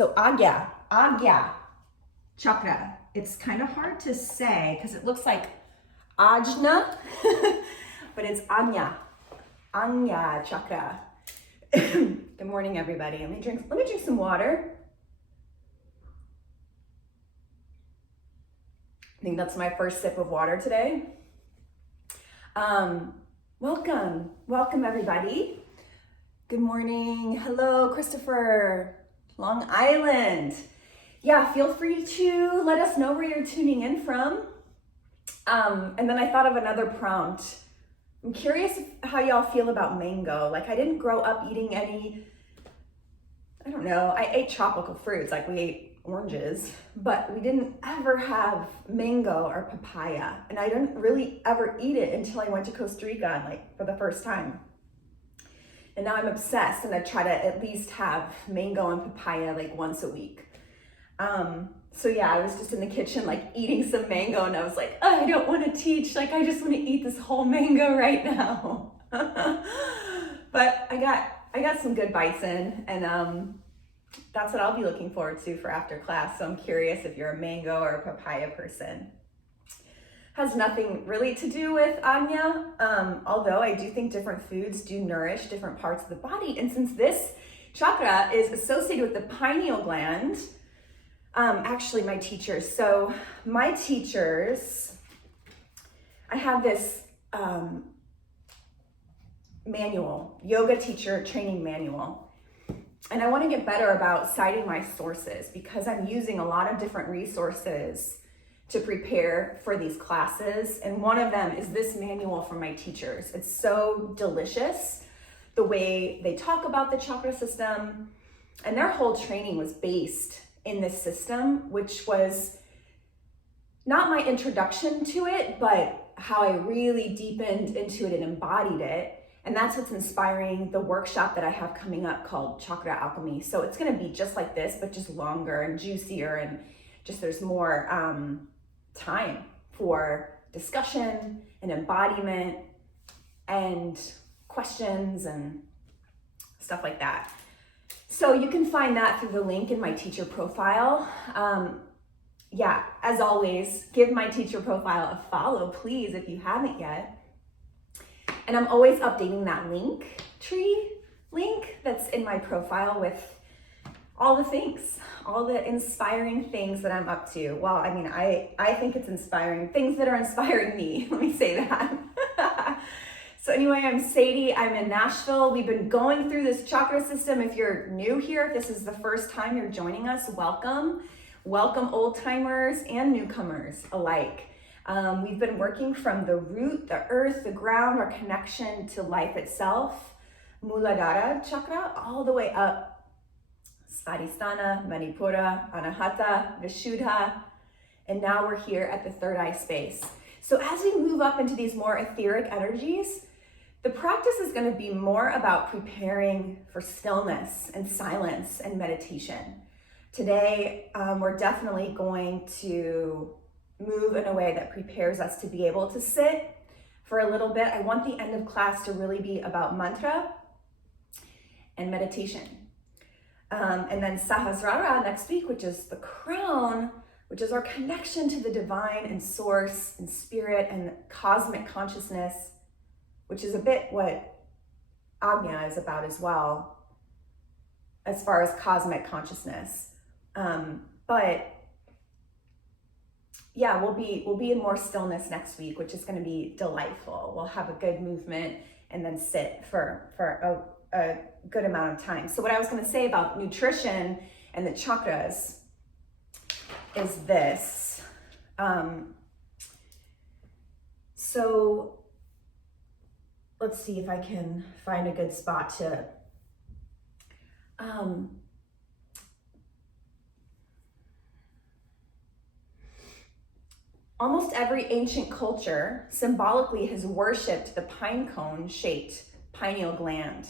So Ajna Chakra. It's kind of hard to say because it looks like Ajna, but it's Ajna Chakra. Good morning, everybody. Let me drink some water. I think that's my first sip of water today. Welcome everybody. Good morning. Hello, Christopher, Long Island. Yeah, feel free to let us know where you're tuning in from. And then I thought of another prompt. I'm curious how y'all feel about mango. Like, I didn't grow up eating any, I don't know, I ate tropical fruits, like we ate oranges, but we didn't ever have mango or papaya. And I didn't really ever eat it until I went to Costa Rica, like for the first time. And now I'm obsessed, and I try to at least have mango and papaya like once a week. So yeah, I was just in the kitchen like eating some mango, and I was like, oh, I don't want to teach, like I just want to eat this whole mango right now. But I got some good bites in, and that's what I'll be looking forward to for after class. So I'm curious if you're a mango or a papaya person. Has nothing really to do with Ajna, although I do think different foods do nourish different parts of the body. And since this chakra is associated with the pineal gland, actually my teachers, I have this manual, yoga teacher training manual. And I want to get better about citing my sources because I'm using a lot of different resources to prepare for these classes. And one of them is this manual from my teachers. It's so delicious, the way they talk about the chakra system. And their whole training was based in this system, which was not my introduction to it, but how I really deepened into it and embodied it. And that's what's inspiring the workshop that I have coming up called Chakra Alchemy. So it's gonna be just like this, but just longer and juicier, and just there's more time for discussion and embodiment and questions and stuff like that. So you can find that through the link in my teacher profile. Yeah, as always, give my teacher profile a follow, please, if you haven't yet. And I'm always updating that link that's in my profile with all the things, all the inspiring things that I'm up to. Well, I mean, I think it's inspiring, things that are inspiring me, let me say that. So anyway, I'm Sadie, I'm in Nashville. We've been going through this chakra system. If you're new here, if this is the first time you're joining us, welcome. Welcome old timers and newcomers alike. We've been working from the root, the earth, the ground, our connection to life itself, Muladhara chakra, all the way up, Svadhisthana, Manipura, Anahata, Vishuddha, and now we're here at the third eye space. So as we move up into these more etheric energies, the practice is going to be more about preparing for stillness and silence and meditation. Today, we're definitely going to move in a way that prepares us to be able to sit for a little bit. I want the end of class to really be about mantra and meditation. And then Sahasrara next week, which is the crown, which is our connection to the divine and source and spirit and cosmic consciousness, which is a bit what Ajna is about as well, as far as cosmic consciousness. But yeah, we'll be in more stillness next week, which is going to be delightful. We'll have a good movement and then sit for a good amount of time. So what I was going to say about nutrition and the chakras is this. So let's see if I can find a good spot to almost every ancient culture symbolically has worshipped the pine cone shaped pineal gland.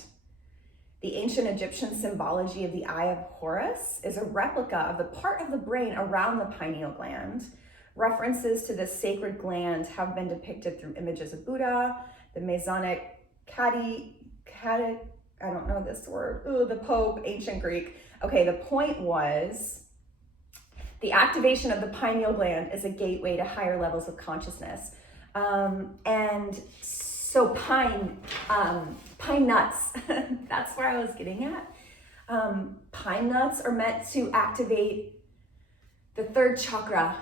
The ancient Egyptian symbology of the Eye of Horus is a replica of the part of the brain around the pineal gland. References to this sacred gland have been depicted through images of Buddha, the Masonic I don't know this word. Ooh, the Pope, ancient Greek. Okay, the point was the activation of the pineal gland is a gateway to higher levels of consciousness. And so pine nuts, that's where I was getting at. Pine nuts are meant to activate the third chakra,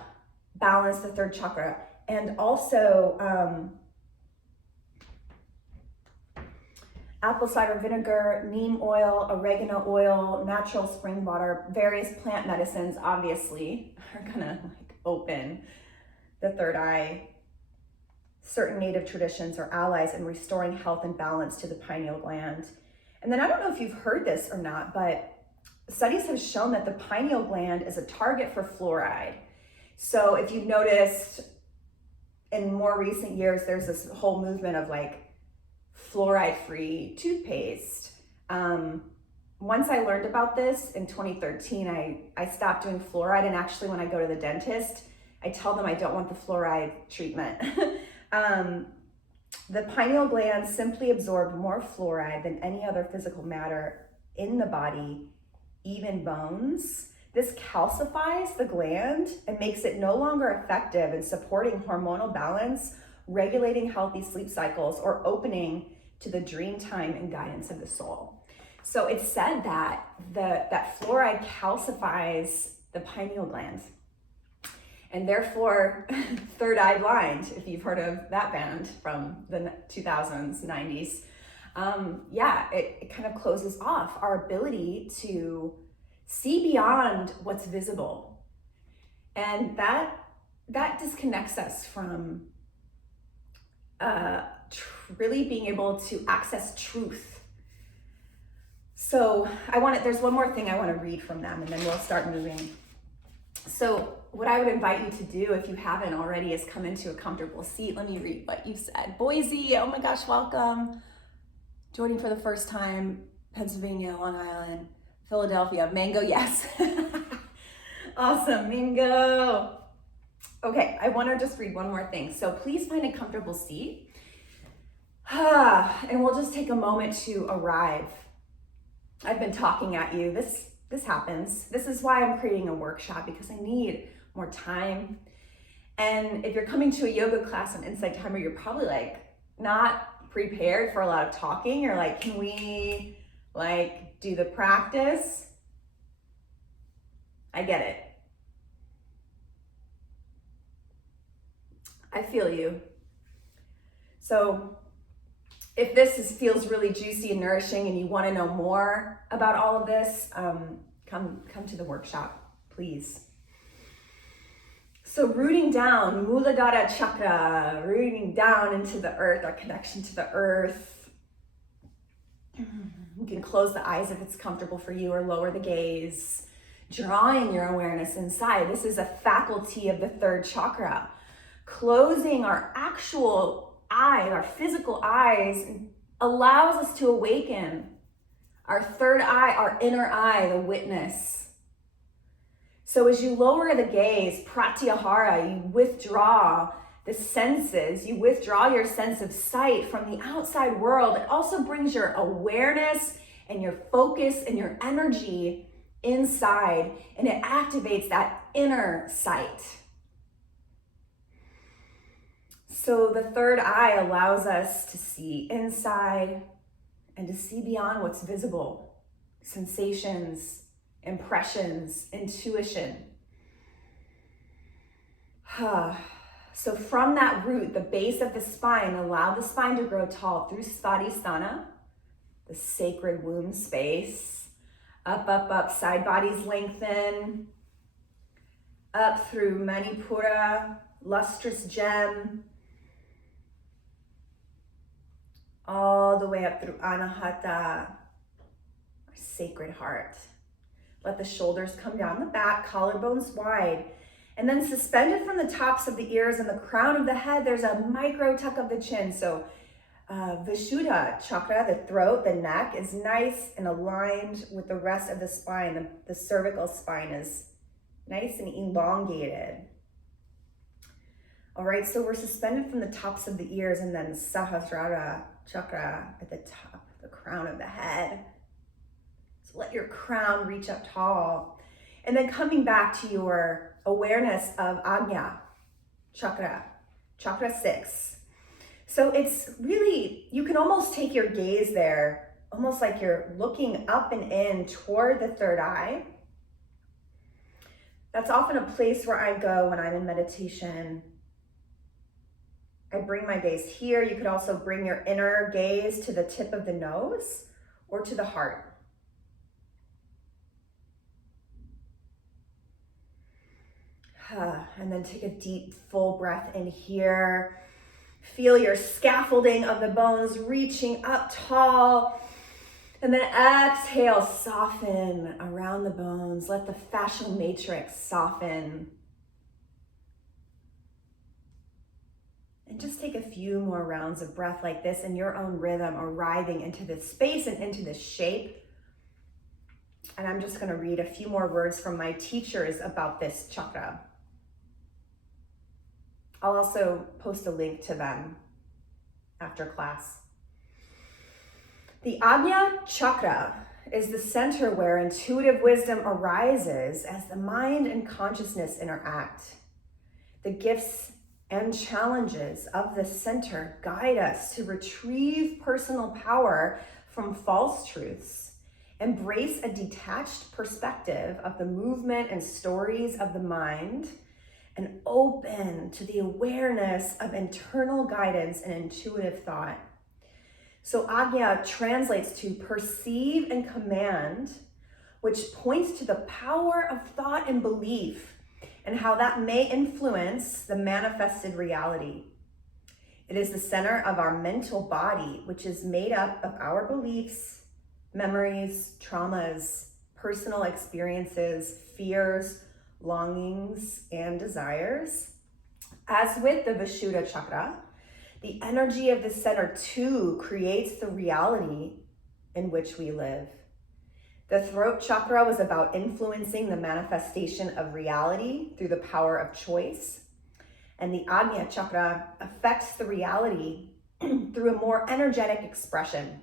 balance the third chakra, and also apple cider vinegar, neem oil, oregano oil, natural spring water, various plant medicines obviously are gonna like open the third eye. Certain native traditions are allies in restoring health and balance to the pineal gland. And then I don't know if you've heard this or not, but studies have shown that the pineal gland is a target for fluoride. So if you've noticed in more recent years, there's this whole movement of like fluoride-free toothpaste. Once I learned about this in 2013, I stopped doing fluoride, and actually when I go to the dentist, I tell them I don't want the fluoride treatment. The pineal gland simply absorbed more fluoride than any other physical matter in the body, even bones. This calcifies the gland and makes it no longer effective in supporting hormonal balance, regulating healthy sleep cycles, or opening to the dream time and guidance of the soul. So it's said that that fluoride calcifies the pineal gland, and therefore third eye blind, if you've heard of that band from the 2000s, 90s. It kind of closes off our ability to see beyond what's visible. And that disconnects us from really being able to access truth. So there's one more thing I want to read from them, and then we'll start moving. So what I would invite you to do, if you haven't already, is come into a comfortable seat. Let me read what you said. Boise, oh my gosh, welcome. Joining for the first time, Pennsylvania, Long Island, Philadelphia, Mango, yes. Awesome, Mango. Okay, I want to just read one more thing. So please find a comfortable seat. And we'll just take a moment to arrive. I've been talking at you. This happens. This is why I'm creating a workshop, because I need more time. And if you're coming to a yoga class on Insight Timer, you're probably like not prepared for a lot of talking. You're like, can we like do the practice? I get it. I feel you. So if this feels really juicy and nourishing and you want to know more about all of this, come to the workshop, please. So rooting down, Muladhara Chakra, rooting down into the earth, our connection to the earth. You can close the eyes if it's comfortable for you, or lower the gaze, drawing your awareness inside. This is a faculty of the third chakra. Closing our actual eye, our physical eyes, allows us to awaken our third eye, our inner eye, the witness. So as you lower the gaze, pratyahara, you withdraw the senses, you withdraw your sense of sight from the outside world. It also brings your awareness and your focus and your energy inside, and it activates that inner sight. So the third eye allows us to see inside and to see beyond what's visible, sensations, impressions, intuition. So from that root, the base of the spine, allow the spine to grow tall through Svadhisthana, the sacred womb space. Up, up, up, side bodies lengthen. Up through Manipura, lustrous gem. All the way up through Anahata, our sacred heart. Let the shoulders come down the back, collarbones wide. And then suspended from the tops of the ears and the crown of the head, there's a micro tuck of the chin. So Vishuddha Chakra, the throat, the neck, is nice and aligned with the rest of the spine. The cervical spine is nice and elongated. All right, so we're suspended from the tops of the ears, and then Sahasrara Chakra at the top, the crown. crown of the head. So let your crown reach up tall. And then coming back to your awareness of Ajna Chakra, Chakra 6. So it's really, you can almost take your gaze there, almost like you're looking up and in toward the third eye. That's often a place where I go when I'm in meditation. I bring my gaze here. You could also bring your inner gaze to the tip of the nose or to the heart. And then take a deep, full breath in here. Feel your scaffolding of the bones reaching up tall. And then exhale, soften around the bones. Let the fascial matrix soften. And just take a few more rounds of breath like this in your own rhythm, arriving into this space and into this shape. And I'm just going to read a few more words from my teachers about this chakra. I'll also post a link to them after class. The Ajna Chakra is the center where intuitive wisdom arises as the mind and consciousness interact. The gifts and challenges of the center guide us to retrieve personal power from false truths, embrace a detached perspective of the movement and stories of the mind, and open to the awareness of internal guidance and intuitive thought. So Ajna translates to perceive and command, which points to the power of thought and belief and how that may influence the manifested reality. It is the center of our mental body, which is made up of our beliefs, memories, traumas, personal experiences, fears, longings, and desires. As with the Vishuddha chakra, the energy of the center too creates the reality in which we live. The throat chakra was about influencing the manifestation of reality through the power of choice. And the Ajna chakra affects the reality through a more energetic expression.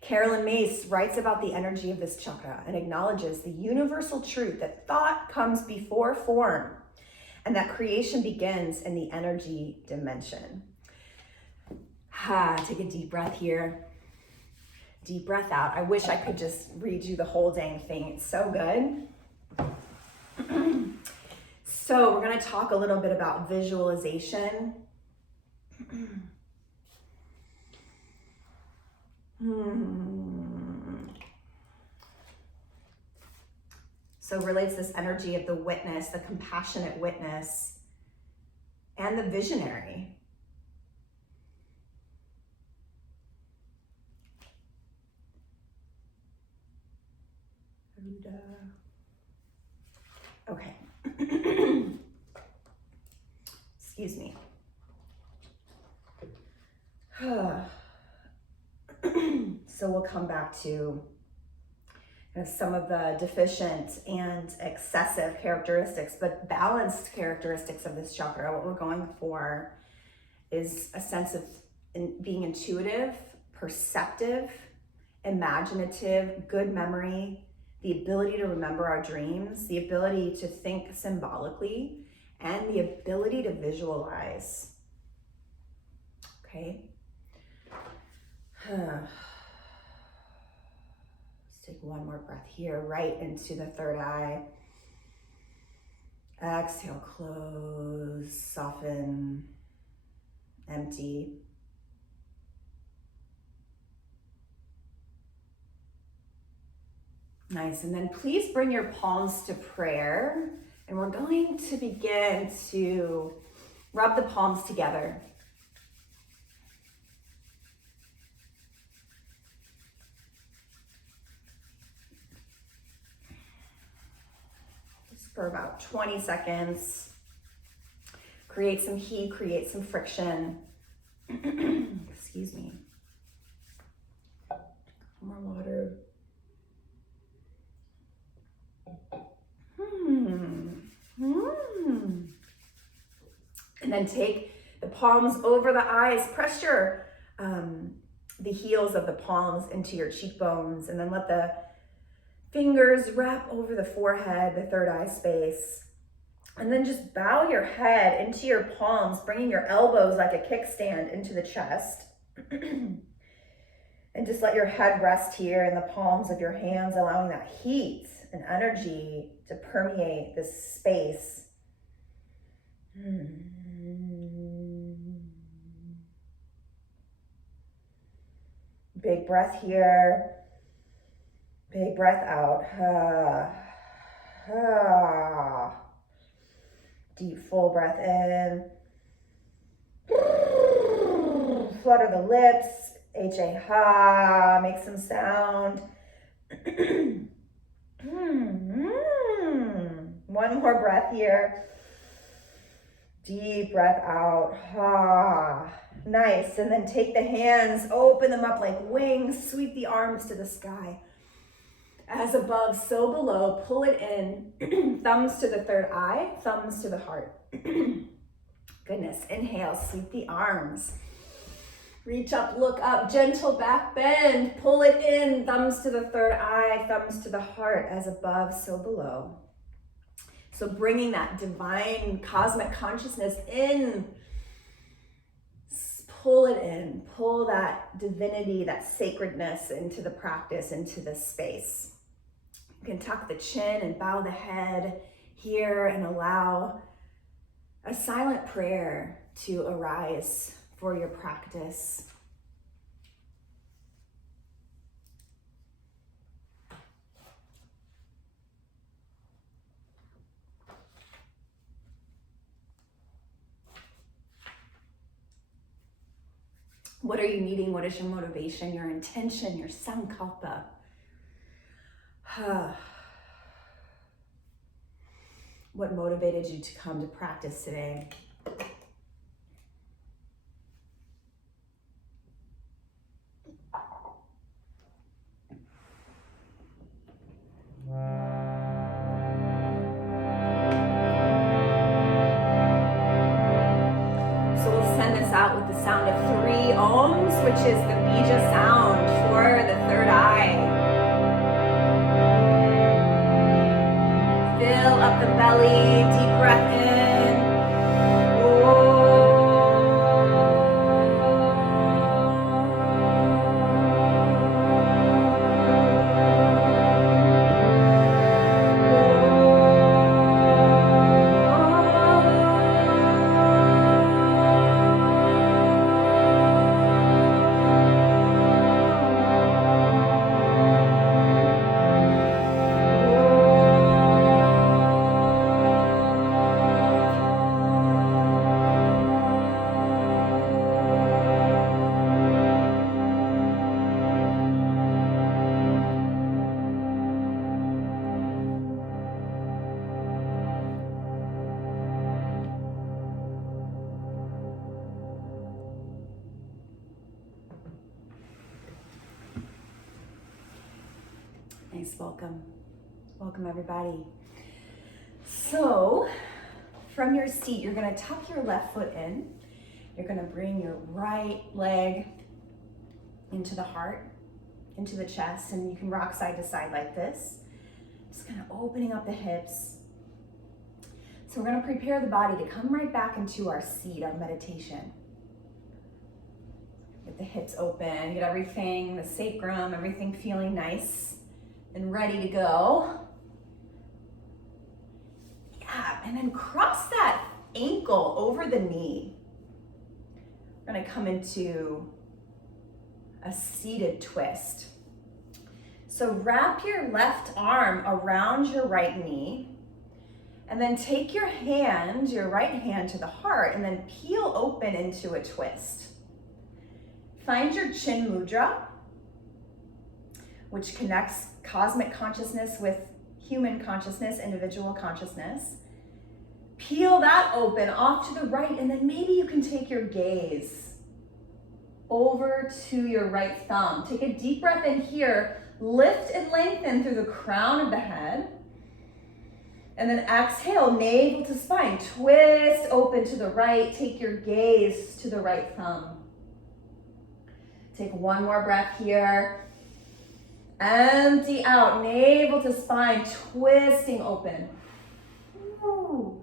Carolyn Mace writes about the energy of this chakra and acknowledges the universal truth that thought comes before form and that creation begins in the energy dimension. Take a deep breath here. Deep breath out. I wish I could just read you the whole dang thing. It's so good. So we're going to talk a little bit about visualization. So relates this energy of the witness, the compassionate witness, and the visionary. Okay. Excuse me. So we'll come back to some of the deficient and excessive characteristics, but balanced characteristics of this chakra. What we're going for is a sense of being intuitive, perceptive, imaginative, good memory, the ability to remember our dreams, the ability to think symbolically, and the ability to visualize. Okay. Let's take one more breath here, right into the third eye. Exhale, close, soften, empty. Nice, and then please bring your palms to prayer, and we're going to begin to rub the palms together. Just for about 20 seconds. Create some heat, create some friction. Excuse me. More water. And then take the palms over the eyes. Pressure the the heels of the palms into your cheekbones, and then let the fingers wrap over the forehead, the third eye space. And then just bow your head into your palms, bringing your elbows like a kickstand into the chest. And just let your head rest here in the palms of your hands, allowing that heat and energy to permeate this space. Big breath here. Big breath out. Deep full breath in. Flutter the lips. H-A, ha. Make some sound. One more breath here. Deep breath out. Ha. Nice. And then take the hands, open them up like wings, sweep the arms to the sky. As above, so below, pull it in. Thumbs to the third eye, thumbs to the heart. Goodness, inhale, sweep the arms. Reach up, look up, gentle back bend. Pull it in, thumbs to the third eye, thumbs to the heart. As above, so below. So bringing that divine cosmic consciousness in. Pull it in, pull that divinity, that sacredness into the practice, into the space. You can tuck the chin and bow the head here and allow a silent prayer to arise for your practice. What are you needing? What is your motivation, your intention, your sankalpa? What motivated you to come to practice today? With the sound of 3 ohms, which is the bija sound for the third eye. Fill up the belly, deep breath in. Nice, welcome. Welcome everybody. So from your seat, you're gonna tuck your left foot in. You're gonna bring your right leg into the heart, into the chest, and you can rock side to side like this. Just kind of opening up the hips. So we're gonna prepare the body to come right back into our seat, our meditation. Get the hips open, get everything, the sacrum, everything feeling nice and ready to go. Yeah, and then cross that ankle over the knee. We're gonna come into a seated twist. So wrap your left arm around your right knee, and then take your hand, your right hand to the heart, and then peel open into a twist. Find your chin mudra, which connects cosmic consciousness with human consciousness, individual consciousness. Peel that open off to the right, and then maybe you can take your gaze over to your right thumb. Take a deep breath in here, lift and lengthen through the crown of the head, and then exhale, navel to spine. Twist open to the right, take your gaze to the right thumb. Take one more breath here. Empty out, navel to spine, twisting open. Ooh.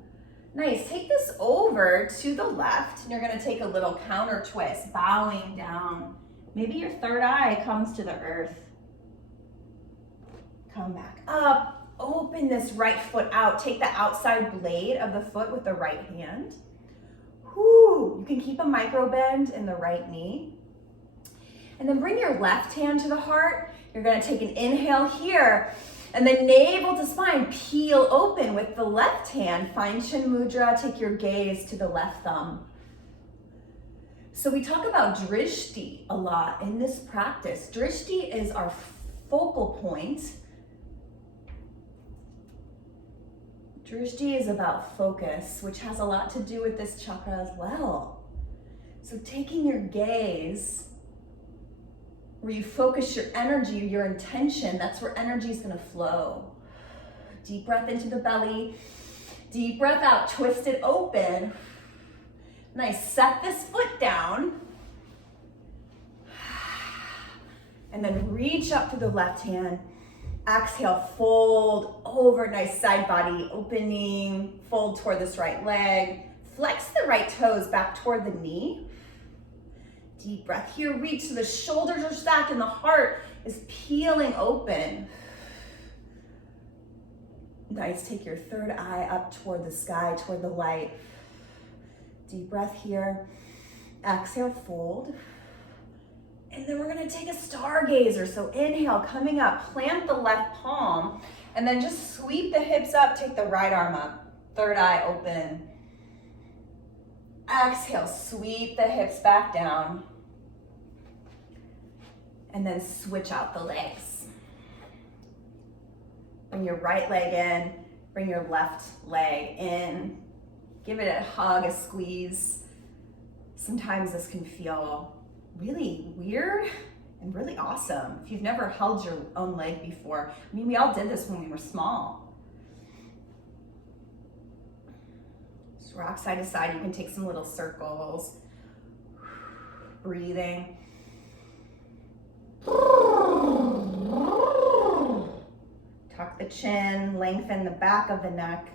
Nice, take this over to the left, and you're gonna take a little counter twist, bowing down. Maybe your third eye comes to the earth. Come back up, open this right foot out. Take the outside blade of the foot with the right hand. Whoo. You can keep a micro bend in the right knee. And then bring your left hand to the heart. You're gonna take an inhale here, and then navel to spine, peel open with the left hand. Find Chin Mudra, take your gaze to the left thumb. So we talk about drishti a lot in this practice. Drishti is our focal point. Drishti is about focus, which has a lot to do with this chakra as well. So taking your gaze, where you focus your energy, your intention, that's where energy is gonna flow. Deep breath into the belly, deep breath out, twist it open. Nice, set this foot down. And then reach up to the left hand. Exhale, fold over, nice side body opening, fold toward this right leg. Flex the right toes back toward the knee. Deep breath here, reach so the shoulders are stacked and the heart is peeling open. Nice, take your third eye up toward the sky, toward the light. Deep breath here. Exhale, fold. And then we're gonna take a stargazer. So inhale, coming up, plant the left palm, and then just sweep the hips up, take the right arm up. Third eye open. Exhale, sweep the hips back down. And then switch out the legs. Bring your right leg in, bring your left leg in. Give it a hug, a squeeze. Sometimes this can feel really weird and really awesome. If you've never held your own leg before, I mean, we all did this when we were small. Just rock side to side. You can take some little circles. Breathing. Tuck the chin, lengthen the back of the neck.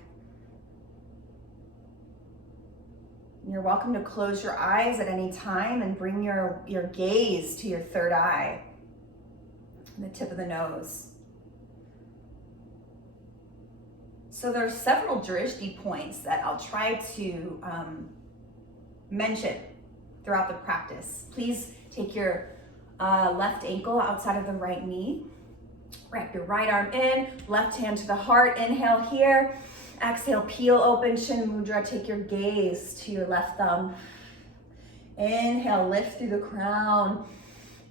You're welcome to close your eyes at any time and bring your gaze to your third eye, and the tip of the nose. So there's several drishti points that I'll try to mention throughout the practice. Please take your left ankle outside of the right knee. Wrap your right arm in, left hand to the heart. Inhale here. Exhale, peel open, Chin Mudra. Take your gaze to your left thumb. Inhale, lift through the crown.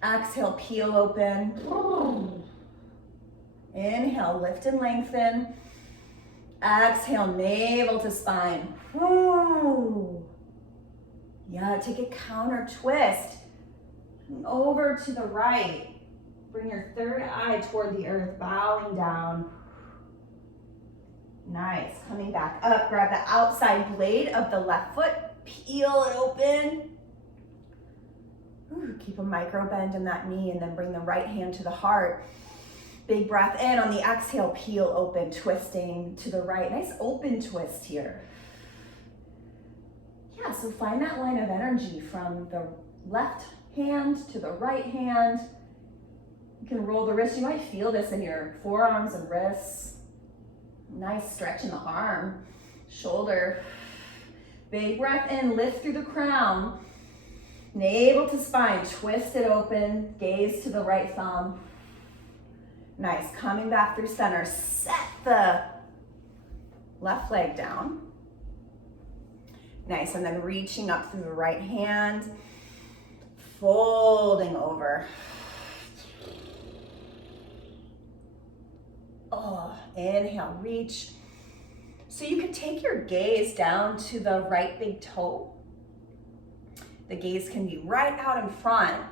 Exhale, peel open. Inhale, lift and lengthen. Exhale, navel to spine. Yeah, take a counter twist. Over to the right. Bring your third eye toward the earth, bowing down. Nice, coming back up, grab the outside blade of the left foot, peel it open. Ooh, keep a micro bend in that knee, and then bring the right hand to the heart. Big breath in. On the exhale, peel open, twisting to the right. Nice open twist here. Yeah, so find that line of energy from the left hand to the right hand. You can roll the wrist. You might feel this in your forearms and wrists. Nice stretch in the arm, shoulder. Big breath in, lift through the crown. Navel to spine, twist it open, gaze to the right thumb. Nice, coming back through center. Set the left leg down. Nice, and then reaching up through the right hand, folding over. Oh, inhale, reach. So you can take your gaze down to the right big toe. The gaze can be right out in front,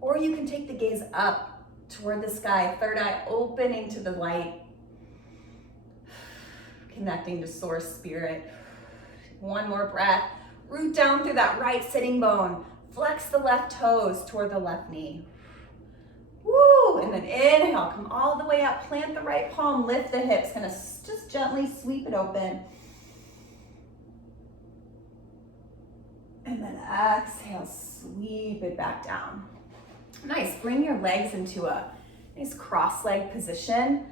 or you can take the gaze up toward the sky, third eye opening to the light, connecting to source spirit. One more breath. Root down through that right sitting bone. Flex the left toes toward the left knee. Woo, and then inhale, come all the way up, plant the right palm, lift the hips, gonna just gently sweep it open. And then exhale, sweep it back down. Nice, bring your legs into a nice cross-leg position.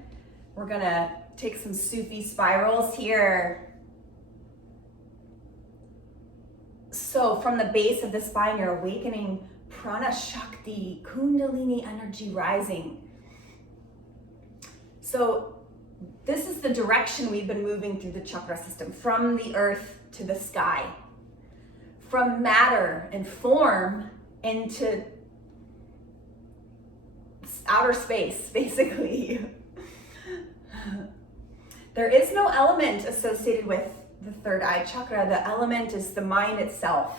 We're gonna take some Sufi spirals here. So from the base of the spine, you're awakening prana shakti, kundalini energy rising. So this is the direction we've been moving through the chakra system, from the earth to the sky, from matter and form into outer space, basically. There is no element associated with the third eye chakra. The element is the mind itself.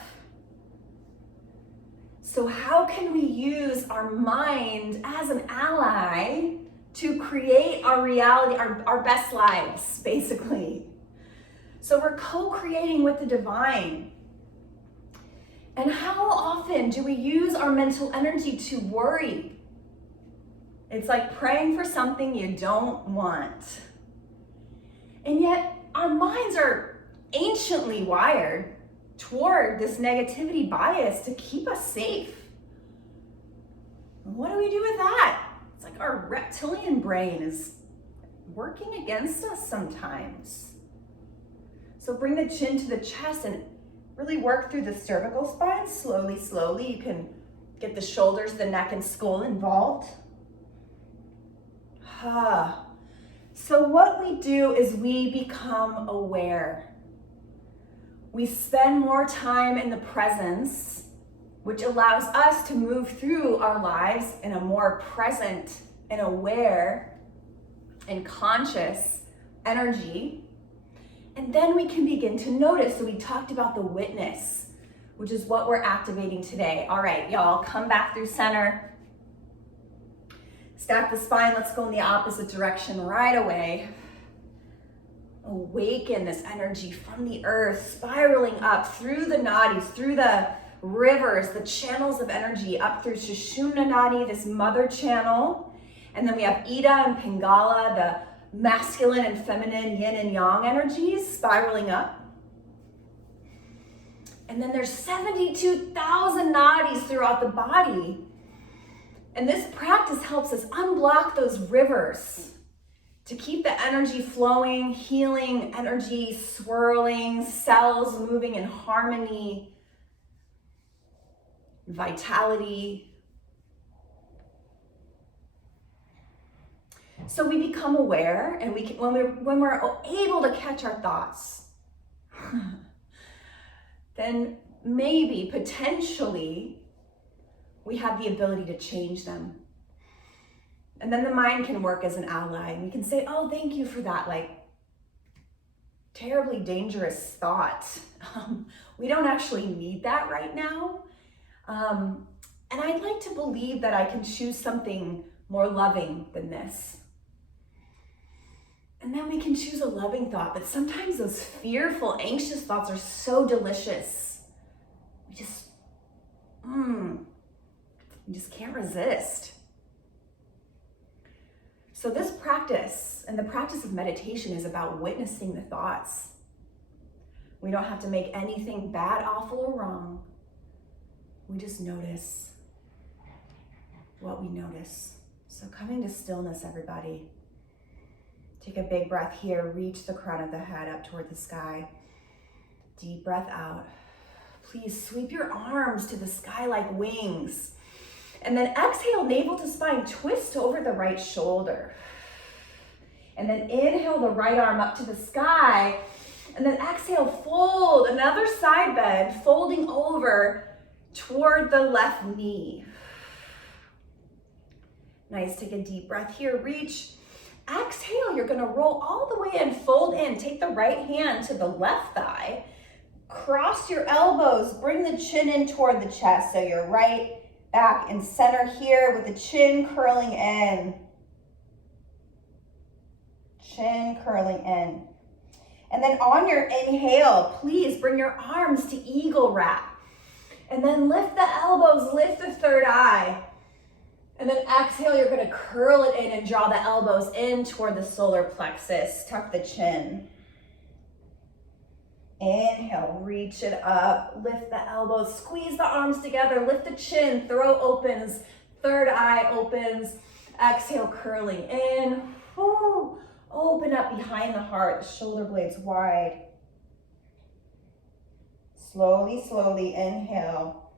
So how can we use our mind as an ally to create our reality, our best lives, basically? So we're co-creating with the divine. And how often do we use our mental energy to worry? It's like praying for something you don't want. And yet our minds are anciently wired toward this negativity bias to keep us safe. What do we do with that? It's like our reptilian brain is working against us sometimes. So bring the chin to the chest and really work through the cervical spine slowly, slowly. You can get the shoulders, the neck, and skull involved. So what we do is we become aware. We spend more time in the presence, which allows us to move through our lives in a more present and aware and conscious energy. And then we can begin to notice. So we talked about the witness, which is what we're activating today. All right, y'all, come back through center. Stack the spine, let's go in the opposite direction right away. Awaken this energy from the earth, spiraling up through the nadis, through the rivers, the channels of energy, up through Sushumna Nadi, this mother channel. And then we have Ida and Pingala, the masculine and feminine yin and yang energies spiraling up. And then there's 72,000 nadis throughout the body. And this practice helps us unblock those rivers to keep the energy flowing, healing, energy swirling, cells moving in harmony, vitality. So we become aware, and we can, when we're able to catch our thoughts, then maybe, potentially, we have the ability to change them. And then the mind can work as an ally, and we can say, oh, thank you for that, like, terribly dangerous thought. We don't actually need that right now. And I'd like to believe that I can choose something more loving than this. And then we can choose a loving thought, but sometimes those fearful, anxious thoughts are so delicious. We just can't resist. So this practice and the practice of meditation is about witnessing the thoughts. We don't have to make anything bad, awful, or wrong. We just notice what we notice. So coming to stillness, everybody. Take a big breath here. Reach the crown of the head up toward the sky. Deep breath out. Please sweep your arms to the sky like wings. And then exhale, navel to spine, twist over the right shoulder. And then inhale the right arm up to the sky. And then exhale, fold, another side bend, folding over toward the left knee. Nice, take a deep breath here, reach. Exhale, you're gonna roll all the way in, fold in, take the right hand to the left thigh, cross your elbows, bring the chin in toward the chest, so you're right back and center here with the chin curling in. Chin curling in. And then on your inhale, please bring your arms to eagle wrap. And then lift the elbows, lift the third eye. And then exhale, you're gonna curl it in and draw the elbows in toward the solar plexus. Tuck the chin. Inhale, reach it up, lift the elbows, squeeze the arms together, lift the chin, throat opens, third eye opens. Exhale, curling in. Woo. Open up behind the heart, the shoulder blades wide. Slowly, slowly inhale.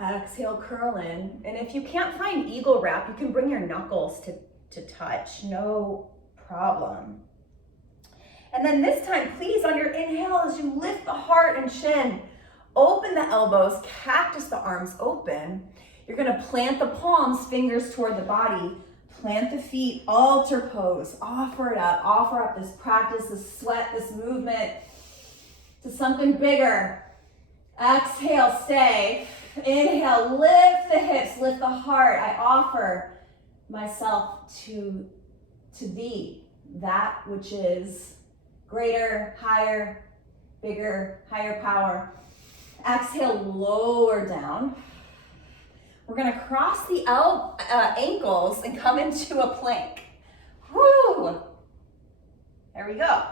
Exhale, curl in. And if you can't find eagle wrap, you can bring your knuckles to touch, no problem. And then this time, please, on your inhale, as you lift the heart and chin, open the elbows, cactus the arms open. You're gonna plant the palms, fingers toward the body, plant the feet, altar pose, offer up this practice, this sweat, this movement to something bigger. Exhale, stay. Inhale, lift the hips, lift the heart. I offer myself to thee, that which is greater, higher, bigger, higher power. Exhale, lower down. We're gonna cross the ankles and come into a plank. Woo! There we go.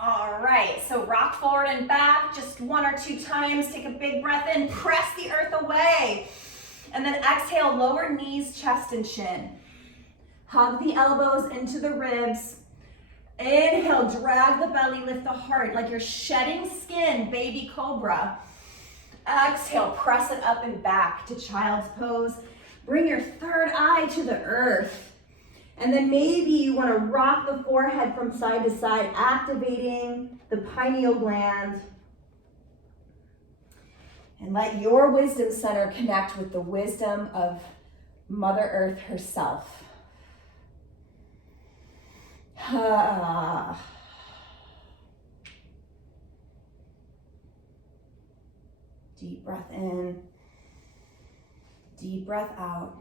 All right, so rock forward and back just 1 or 2 times. Take a big breath in, press the earth away. And then exhale, lower knees, chest, and chin. Hug the elbows into the ribs. Inhale, drag the belly, lift the heart like you're shedding skin, baby cobra. Exhale, press it up and back to child's pose. Bring your third eye to the earth. And then maybe you want to rock the forehead from side to side, activating the pineal gland. And let your wisdom center connect with the wisdom of Mother Earth herself. Deep breath in, deep breath out.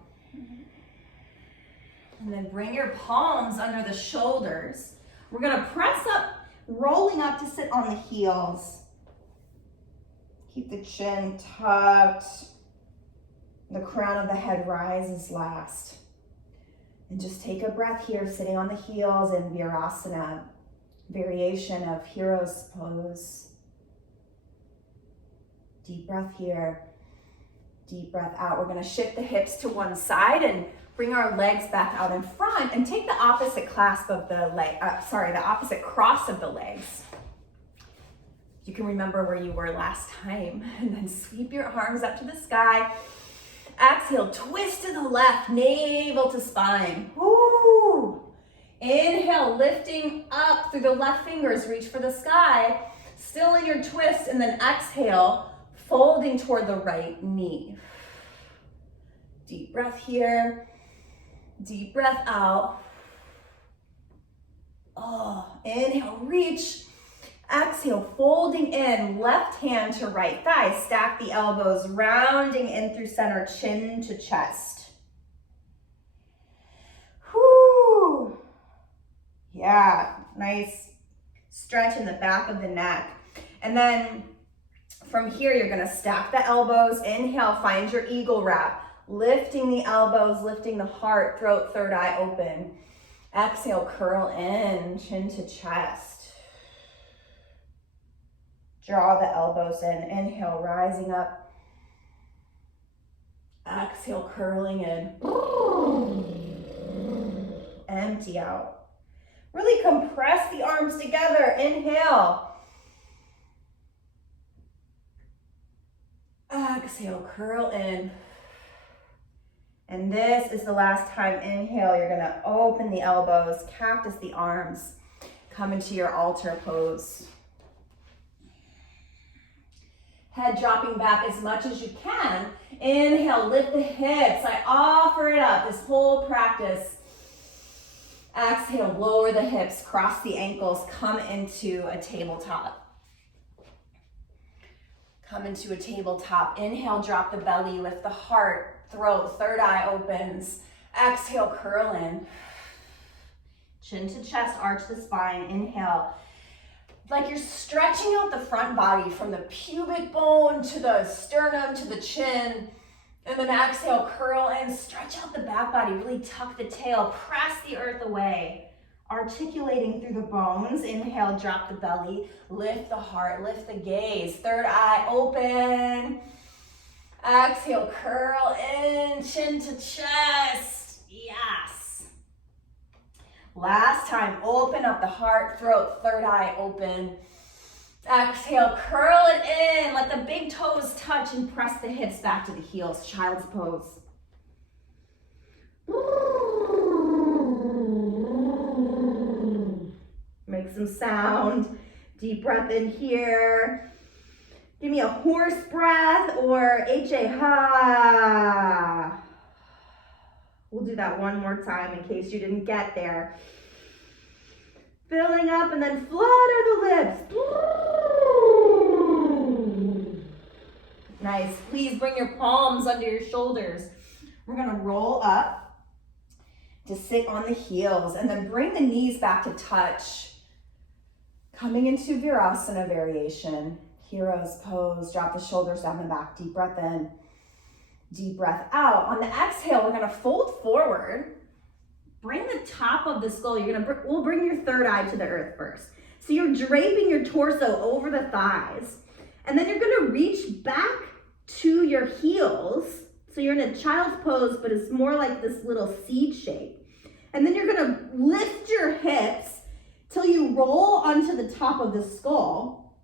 And then bring your palms under the shoulders. We're gonna press up, rolling up to sit on the heels. Keep the chin tucked. The crown of the head rises last. And just take a breath here, sitting on the heels in Virasana, variation of hero's pose. Deep breath here, deep breath out. We're gonna shift the hips to one side and bring our legs back out in front and take the opposite clasp of the leg, the opposite cross of the legs. You can remember where you were last time, and then sweep your arms up to the sky. Exhale, twist to the left, navel to spine. Woo! Inhale, lifting up through the left fingers, reach for the sky. Still in your twist, and then exhale, folding toward the right knee. Deep breath here. Deep breath out. Oh, inhale, reach. Exhale, folding in, left hand to right thigh. Stack the elbows, rounding in through center, chin to chest. Whoo! Yeah, nice stretch in the back of the neck. And then from here, you're gonna stack the elbows. Inhale, find your eagle wrap. Lifting the elbows, lifting the heart, throat, third eye open. Exhale, curl in, chin to chest. Draw the elbows in. Inhale, rising up. Exhale, curling in. Empty out. Really compress the arms together. Inhale. Exhale, curl in. And this is the last time. Inhale, you're gonna open the elbows, cactus the arms, come into your altar pose. Head dropping back as much as you can. Inhale, lift the hips. I offer it up, this whole practice. Exhale, lower the hips, cross the ankles, come into a tabletop. Come into a tabletop. Inhale, drop the belly, lift the heart, throat, third eye opens. Exhale, curl in. Chin to chest, arch the spine. Inhale. like you're stretching out the front body from the pubic bone to the sternum to the chin. And then exhale, curl and stretch out the back body. Really tuck the tail, press the earth away. Articulating through the bones. Inhale, drop the belly, lift the heart, lift the gaze. Third eye open. Exhale, curl in, chin to chest. Yes. Last time, open up the heart, throat, third eye open. Exhale, curl it in. Let the big toes touch and press the hips back to the heels. Child's pose. Make some sound. Deep breath in here. Give me a horse breath or ha. We'll do that one more time in case you didn't get there. Filling up and then flutter the lips. Nice. Please bring your palms under your shoulders. We're going to roll up to sit on the heels and then bring the knees back to touch. Coming into Virasana variation. Hero's pose. Drop the shoulders down the back. Deep breath in. Deep breath out. On the exhale, we're going to fold forward. Bring the top of the skull. We'll bring your third eye to the earth first. So you're draping your torso over the thighs. And then you're going to reach back to your heels. So you're in a child's pose, but it's more like this little seed shape. And then you're going to lift your hips till you roll onto the top of the skull.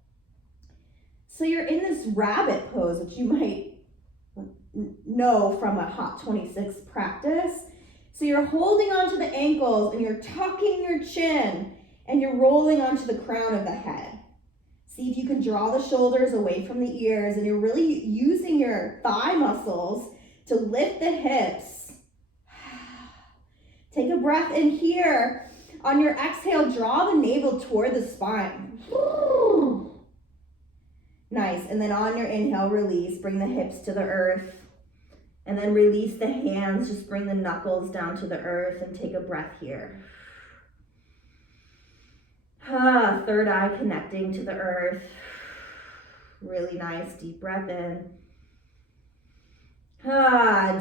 So you're in this rabbit pose, which you might know from a Hot 26 practice. So you're holding onto the ankles and you're tucking your chin and you're rolling onto the crown of the head. See if you can draw the shoulders away from the ears and you're really using your thigh muscles to lift the hips. Take a breath in here. On your exhale, draw the navel toward the spine. Nice. And then on your inhale, release. Bring the hips to the earth. And then release the hands. Just bring the knuckles down to the earth and take a breath here. Third eye connecting to the earth. Really nice. Deep breath in.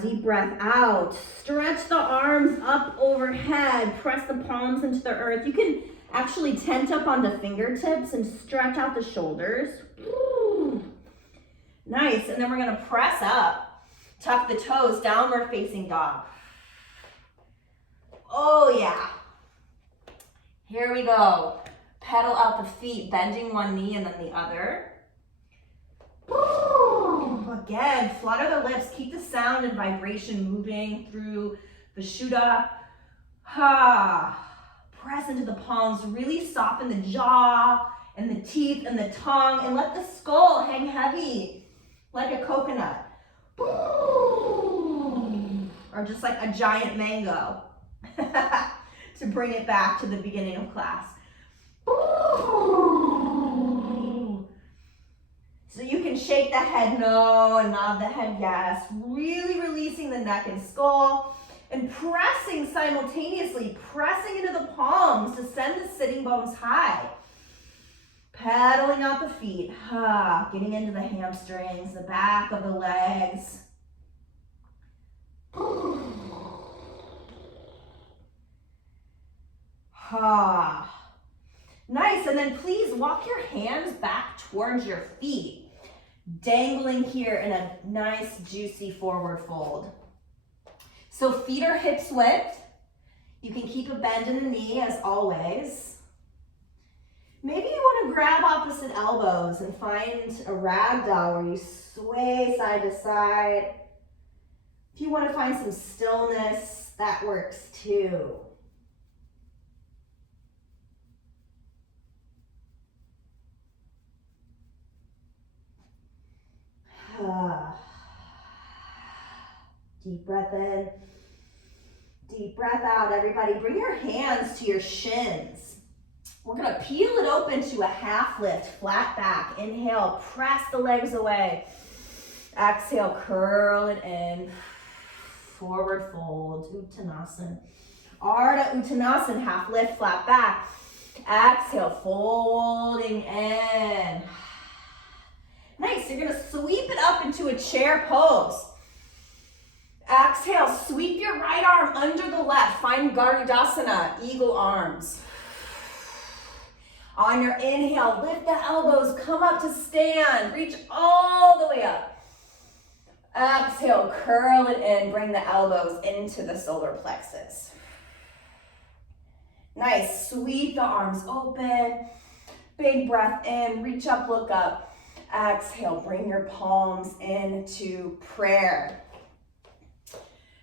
Deep breath out. Stretch the arms up overhead. Press the palms into the earth. You can actually tent up onto fingertips and stretch out the shoulders. Nice. And then we're going to press up. Tuck the toes, downward facing dog. Oh yeah. Here we go. Pedal out the feet, bending one knee and then the other. Again, flutter the lips. Keep the sound and vibration moving through the Vishuddha. Press into the palms. Really soften the jaw and the teeth and the tongue and let the skull hang heavy like a coconut. Or just like a giant mango to bring it back to the beginning of class. So you can shake the head no and nod the head yes. Really releasing the neck and skull and pressing simultaneously, pressing into the palms to send the sitting bones high. Pedaling out the feet, getting into the hamstrings, the back of the legs. Nice, and then please walk your hands back towards your feet, dangling here in a nice, juicy forward fold. So feet are hips width. You can keep a bend in the knee as always. Maybe you want to grab opposite elbows and find a ragdoll where you sway side to side. If you want to find some stillness, that works too. Deep breath in, deep breath out. Everybody, bring your hands to your shins. We're going to peel it open to a half lift, flat back. Inhale, press the legs away. Exhale, curl it in. Forward fold, Uttanasana. Ardha Uttanasana, half lift, flat back. Exhale, folding in. Nice, you're gonna sweep it up into a chair pose. Exhale, sweep your right arm under the left. Find Garudasana, eagle arms. On your inhale, lift the elbows, come up to stand. Reach all the way up. Exhale, curl it in, bring the elbows into the solar plexus. Nice, sweep the arms open. Big breath in, reach up, look up. Exhale, bring your palms into prayer.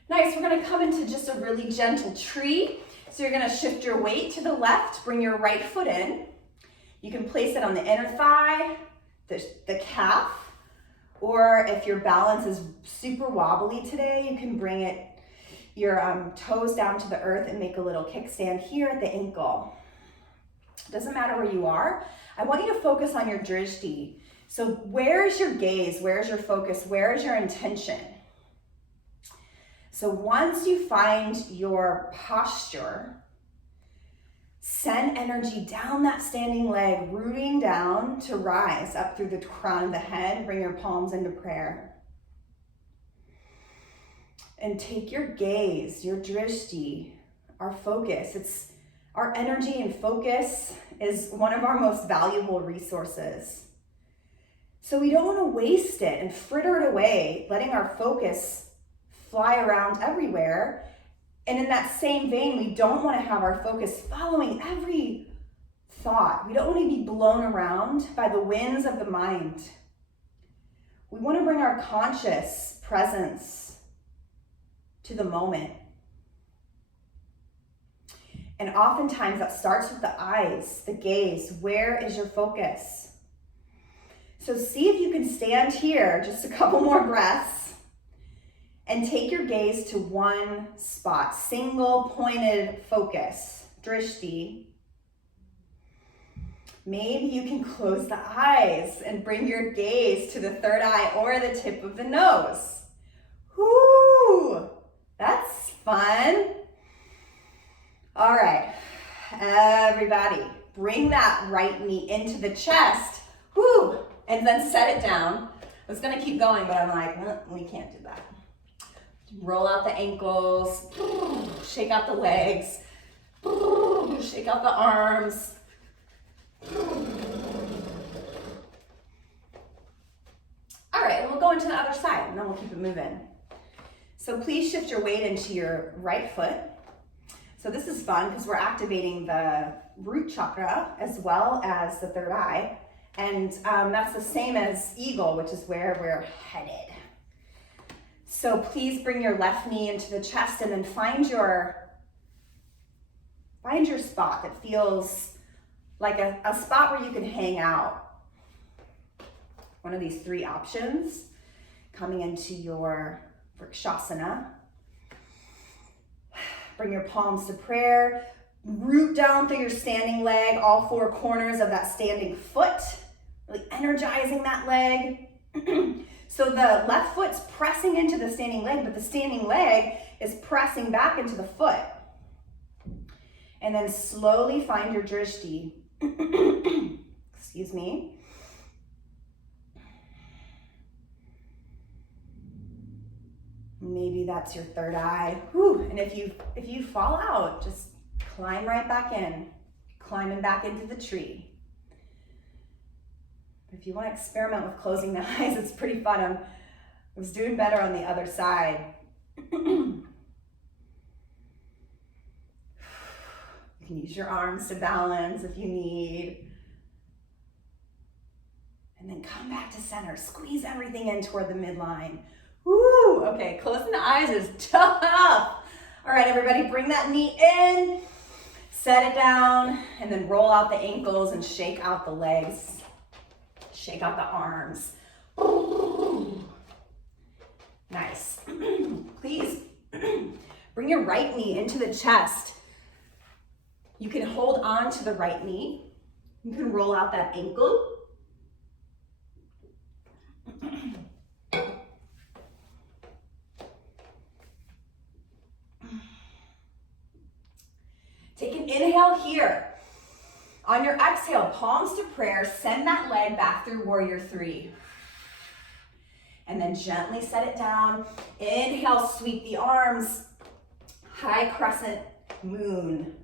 Nice, we're gonna come into just a really gentle tree. So you're gonna shift your weight to the left, bring your right foot in. You can place it on the inner thigh, the calf, or if your balance is super wobbly today, you can bring your toes down to the earth and make a little kickstand here at the ankle. Doesn't matter where you are. I want you to focus on your drishti. So where's your gaze? Where's your focus? Where is your intention? So once you find your posture, send energy down that standing leg, rooting down to rise up through the crown of the head. Bring your palms into prayer. And take your gaze, your drishti, our focus. It's our energy and focus is one of our most valuable resources. So we don't want to waste it and fritter it away, letting our focus fly around everywhere. And in that same vein, we don't want to have our focus following every thought. We don't want to be blown around by the winds of the mind. We want to bring our conscious presence to the moment. And oftentimes that starts with the eyes, the gaze. Where is your focus? So see if you can stand here, just a couple more breaths, and take your gaze to one spot, single pointed focus, drishti. Maybe you can close the eyes and bring your gaze to the third eye or the tip of the nose. Whoo, that's fun. All right, everybody, bring that right knee into the chest. Whoo, and then set it down. I was gonna keep going, but I'm like, we can't do that. Roll out the ankles, shake out the legs, shake out the arms. All right, we'll go into the other side and then we'll keep it moving. So please shift your weight into your right foot. So this is fun because we're activating the root chakra as well as the third eye. And that's the same as eagle, which is where we're headed. So please bring your left knee into the chest and then find your spot that feels like a spot where you can hang out. One of these three options. Coming into your vrikshasana. Bring your palms to prayer. Root down through your standing leg, all four corners of that standing foot. Really energizing that leg. So the left foot's pressing into the standing leg, but the standing leg is pressing back into the foot. And then slowly find your drishti. Excuse me. Maybe that's your third eye. Whew. And if you fall out, just climb right back in. Climbing back into the tree. If you want to experiment with closing the eyes, it's pretty fun. I was doing better on the other side. You can use your arms to balance if you need. And then come back to center. Squeeze everything in toward the midline. Woo! Okay, closing the eyes is tough. All right, everybody, bring that knee in. Set it down, and then roll out the ankles and shake out the legs. Shake out the arms. Nice. Please bring your right knee into the chest. You can hold on to the right knee. You can roll out that ankle. Take an inhale here. On your exhale, palms to prayer, send that leg back through warrior three. And then gently set it down. Inhale, sweep the arms. High crescent moon.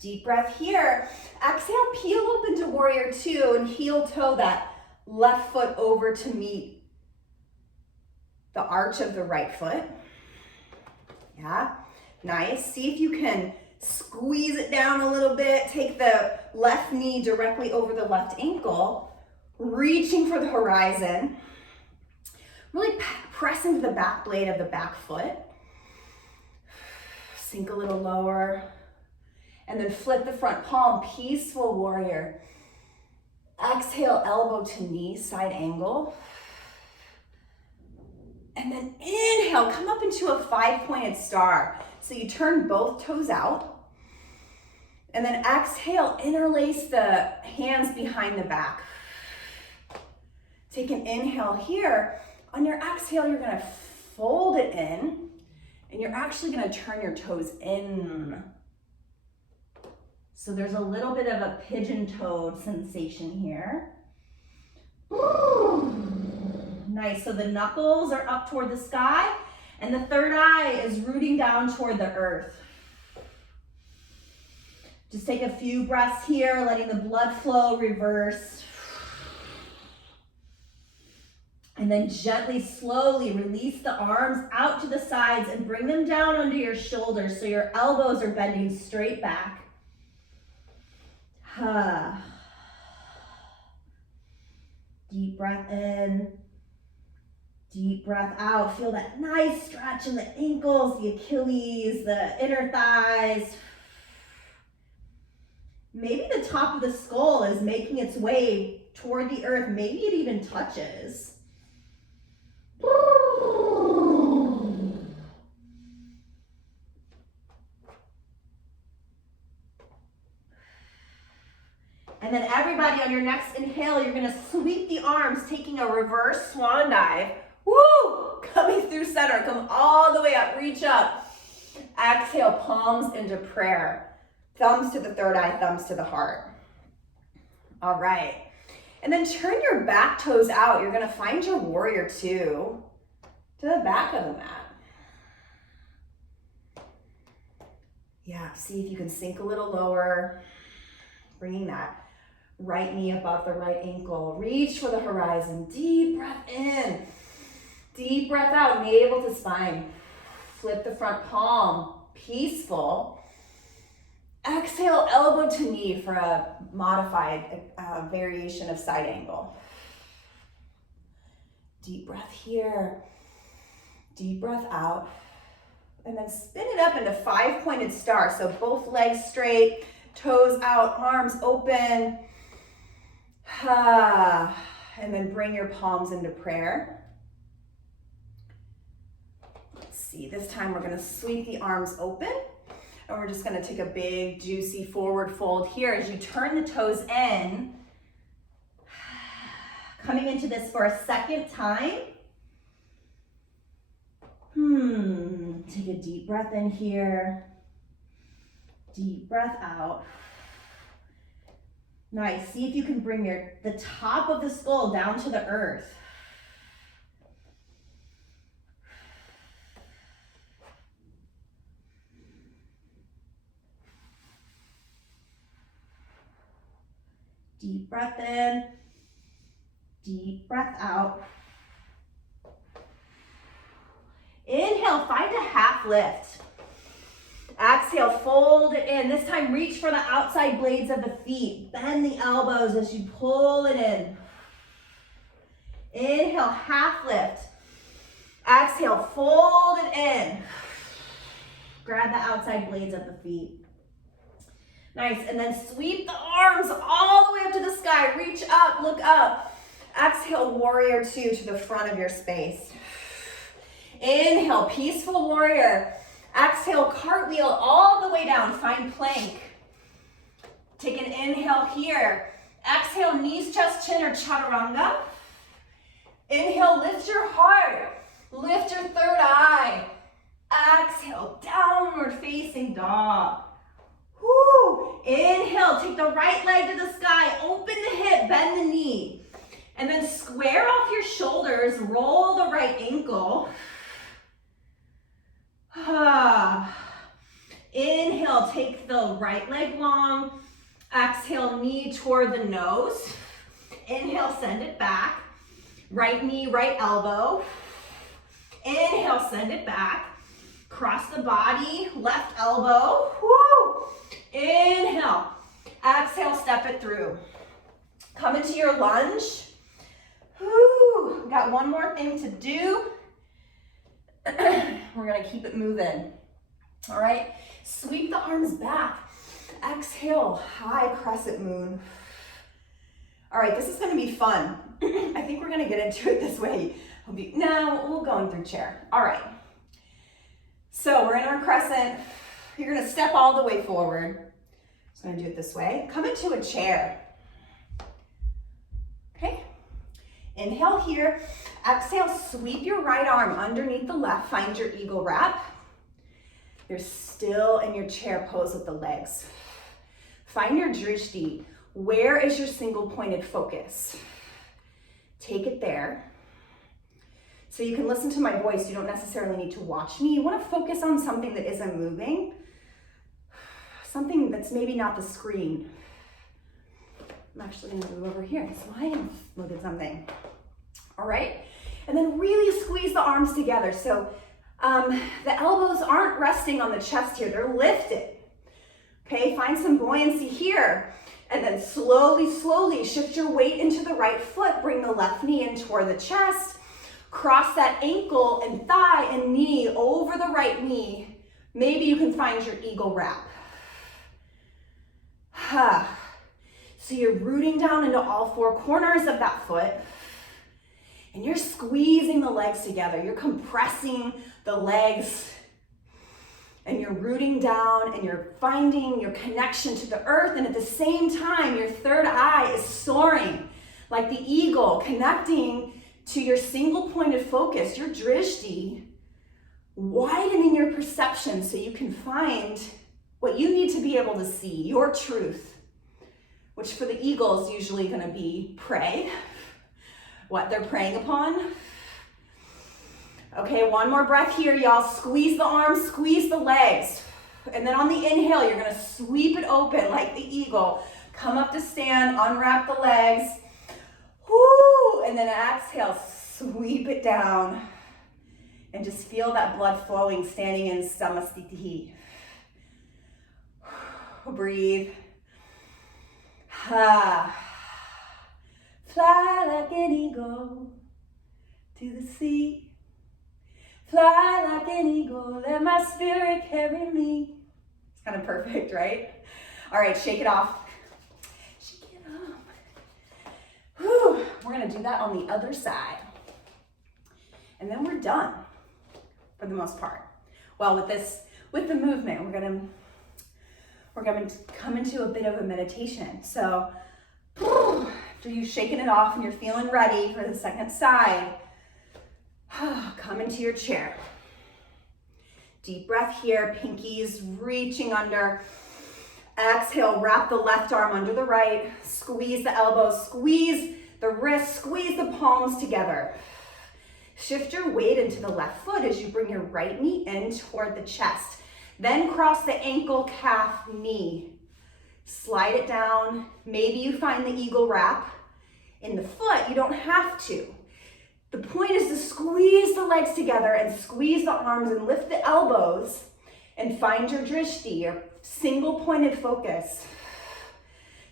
Deep breath here. Exhale, peel open to warrior two and heel toe that left foot over to meet the arch of the right foot. Yeah, nice. See if you can squeeze it down a little bit. Take the left knee directly over the left ankle, reaching for the horizon. Really press into the back blade of the back foot. Sink a little lower. And then flip the front palm, peaceful warrior. Exhale, elbow to knee, side angle. And then inhale, come up into a 5-pointed star. So you turn both toes out. And then exhale, interlace the hands behind the back. Take an inhale here. On your exhale, you're gonna fold it in, and you're actually gonna turn your toes in. So there's a little bit of a pigeon-toed sensation here. Nice, so the knuckles are up toward the sky, and the third eye is rooting down toward the earth. Just take a few breaths here, letting the blood flow reverse. And then gently, slowly release the arms out to the sides and bring them down under your shoulders so your elbows are bending straight back. Deep breath in, deep breath out. Feel that nice stretch in the ankles, the Achilles, the inner thighs. Maybe the top of the skull is making its way toward the earth. Maybe it even touches. And then everybody on your next inhale, you're gonna sweep the arms, taking a reverse swan dive. Woo! Coming through center, come all the way up, reach up. Exhale, palms into prayer. Thumbs to the third eye, thumbs to the heart. All right. And then turn your back toes out. You're gonna find your warrior two to the back of the mat. Yeah, see if you can sink a little lower. Bringing that right knee above the right ankle. Reach for the horizon. Deep breath in. Deep breath out, navel to spine. Flip the front palm, peaceful. Exhale, elbow to knee for a modified variation of side angle. Deep breath here. Deep breath out. And then spin it up into 5-pointed star. So both legs straight, toes out, arms open. And then bring your palms into prayer. Let's see, this time we're gonna sweep the arms open. And we're just gonna take a big, juicy forward fold here as you turn the toes in. Coming into this for a second time. Take a deep breath in here. Deep breath out. Nice, see if you can bring the top of the skull down to the earth. Deep breath in, deep breath out. Inhale, find a half lift. Exhale, fold it in. This time, reach for the outside blades of the feet. Bend the elbows as you pull it in. Inhale, half lift. Exhale, fold it in. Grab the outside blades of the feet. Nice, and then sweep the arms all the way up to the sky. Reach up, look up. Exhale, warrior two to the front of your space. Inhale, peaceful warrior. Exhale, cartwheel all the way down, find plank. Take an inhale here. Exhale, knees, chest, chin, or chaturanga. Inhale, lift your heart. Lift your third eye. Exhale, downward facing dog. Woo. Inhale, take the right leg to the sky, open the hip, bend the knee. And then square off your shoulders, roll the right ankle. Inhale, take the right leg long. Exhale, knee toward the nose. Inhale, send it back. Right knee, right elbow. Inhale, send it back. Cross the body, left elbow. Woo. Inhale. Exhale, step it through. Come into your lunge. Woo. We got one more thing to do. We're gonna keep it moving. All right, sweep the arms back. Exhale, high crescent moon. All right, this is gonna be fun. I think we're gonna get into it this way. We'll go in through chair. All right, so we're in our crescent. You're gonna step all the way forward. So I'm gonna do it this way. Come into a chair. Okay, inhale here. Exhale, sweep your right arm underneath the left. Find your eagle wrap. You're still in your chair pose with the legs. Find your drishti. Where is your single pointed focus? Take it there. So you can listen to my voice. You don't necessarily need to watch me. You want to focus on something that isn't moving. Something that's maybe not the screen. I'm actually going to move over here so I can look at something. All right? And then really squeeze the arms together. So the elbows aren't resting on the chest here, they're lifted. Okay, find some buoyancy here. And then slowly, slowly shift your weight into the right foot. Bring the left knee in toward the chest. Cross that ankle and thigh and knee over the right knee. Maybe you can find your eagle wrap. So you're rooting down into all four corners of that foot. And you're squeezing the legs together. You're compressing the legs. And you're rooting down and you're finding your connection to the earth. And at the same time, your third eye is soaring like the eagle, connecting to your single pointed focus, your drishti, widening your perception so you can find what you need to be able to see, your truth, which for the eagle is usually going to be prey. What they're preying upon. Okay, one more breath here, y'all. Squeeze the arms, squeeze the legs. And then on the inhale, you're gonna sweep it open like the eagle. Come up to stand, unwrap the legs. Whoo! And then exhale, sweep it down. And just feel that blood flowing, standing in samasthiti. Breathe. Fly like an eagle to the sea. Fly like an eagle, let my spirit carry me. It's kind of perfect, right? All right, shake it off. Shake it off. Whew. We're gonna do that on the other side. And then we're done for the most part. Well, with the movement, we're gonna come into a bit of a meditation. So, after you've shaken it off and you're feeling ready for the second side, come into your chair. Deep breath here, pinkies reaching under. Exhale, wrap the left arm under the right. Squeeze the elbows, squeeze the wrists, squeeze the palms together. Shift your weight into the left foot as you bring your right knee in toward the chest. Then cross the ankle, calf, knee. Slide it down. Maybe you find the eagle wrap in the foot. You don't have to. The point is to squeeze the legs together and squeeze the arms and lift the elbows and find your drishti, your single pointed focus.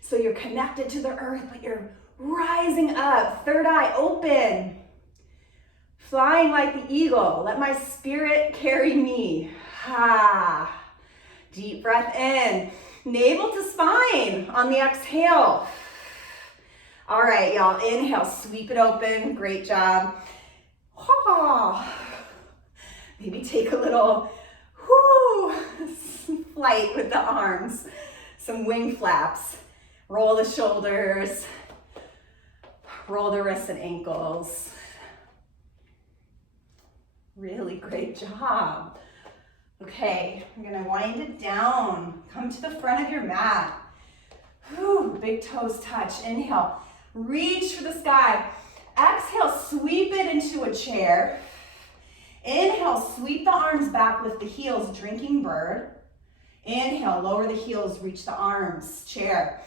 So you're connected to the earth, but you're rising up, third eye open, flying like the eagle. Let my spirit carry me. Deep breath in, navel to spine on the exhale. All right, y'all, inhale, sweep it open, great job. Maybe take a little flight with the arms, some wing flaps. Roll the shoulders, roll the wrists and ankles. Really great job. Okay, I'm gonna wind it down. Come to the front of your mat. Whew, big toes touch. Inhale, reach for the sky. Exhale, sweep it into a chair. Inhale, sweep the arms back, lift the heels, drinking bird. Inhale, lower the heels, reach the arms, chair.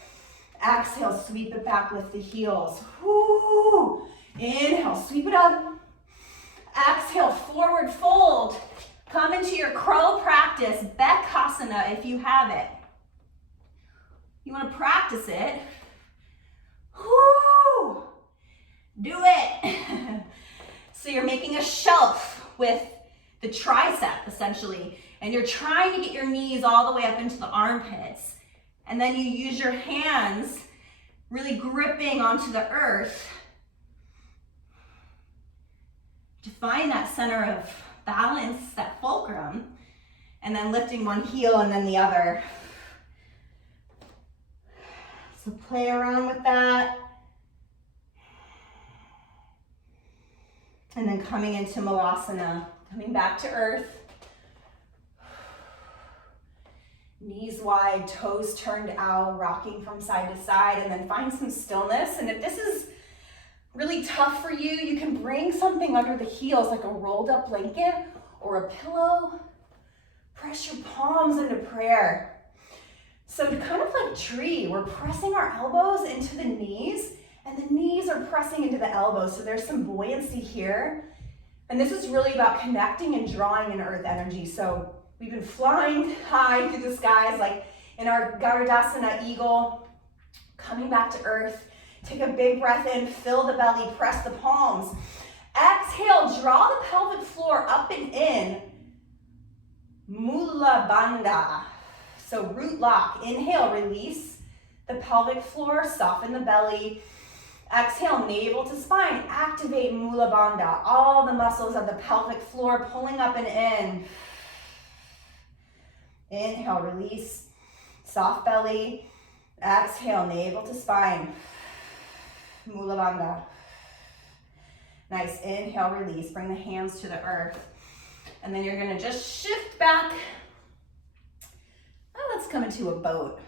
Exhale, sweep it back, lift the heels. Woo. Inhale, sweep it up. Exhale, forward fold. Come into your crow practice, Bekasana if you have it. You want to practice it. Woo. Do it. So you're making a shelf with the tricep essentially, and you're trying to get your knees all the way up into the armpits. And then you use your hands really gripping onto the earth to find that center of balance, that fulcrum, and then lifting one heel and then the other. So play around with that. And then coming into Malasana, coming back to earth. Knees wide, toes turned out, rocking from side to side, and then find some stillness. And if this is really tough for you, you can bring something under the heels, like a rolled up blanket or a pillow. Press your palms into prayer. So kind of like tree, we're pressing our elbows into the knees, and the knees are pressing into the elbows. So there's some buoyancy here. And this is really about connecting and drawing in earth energy. So we've been flying high through the skies, like in our Garudasana eagle, coming back to earth. Take a big breath in, fill the belly, press the palms. Exhale, draw the pelvic floor up and in. Mula Bandha. So root lock. Inhale, release the pelvic floor, soften the belly. Exhale, navel to spine. Activate Mula Bandha. All the muscles of the pelvic floor pulling up and in. Inhale, release. Soft belly. Exhale, navel to spine. Mula Bandha. Nice. Inhale, release. Bring the hands to the earth. And then you're going to just shift back. Oh, let's come into a boat.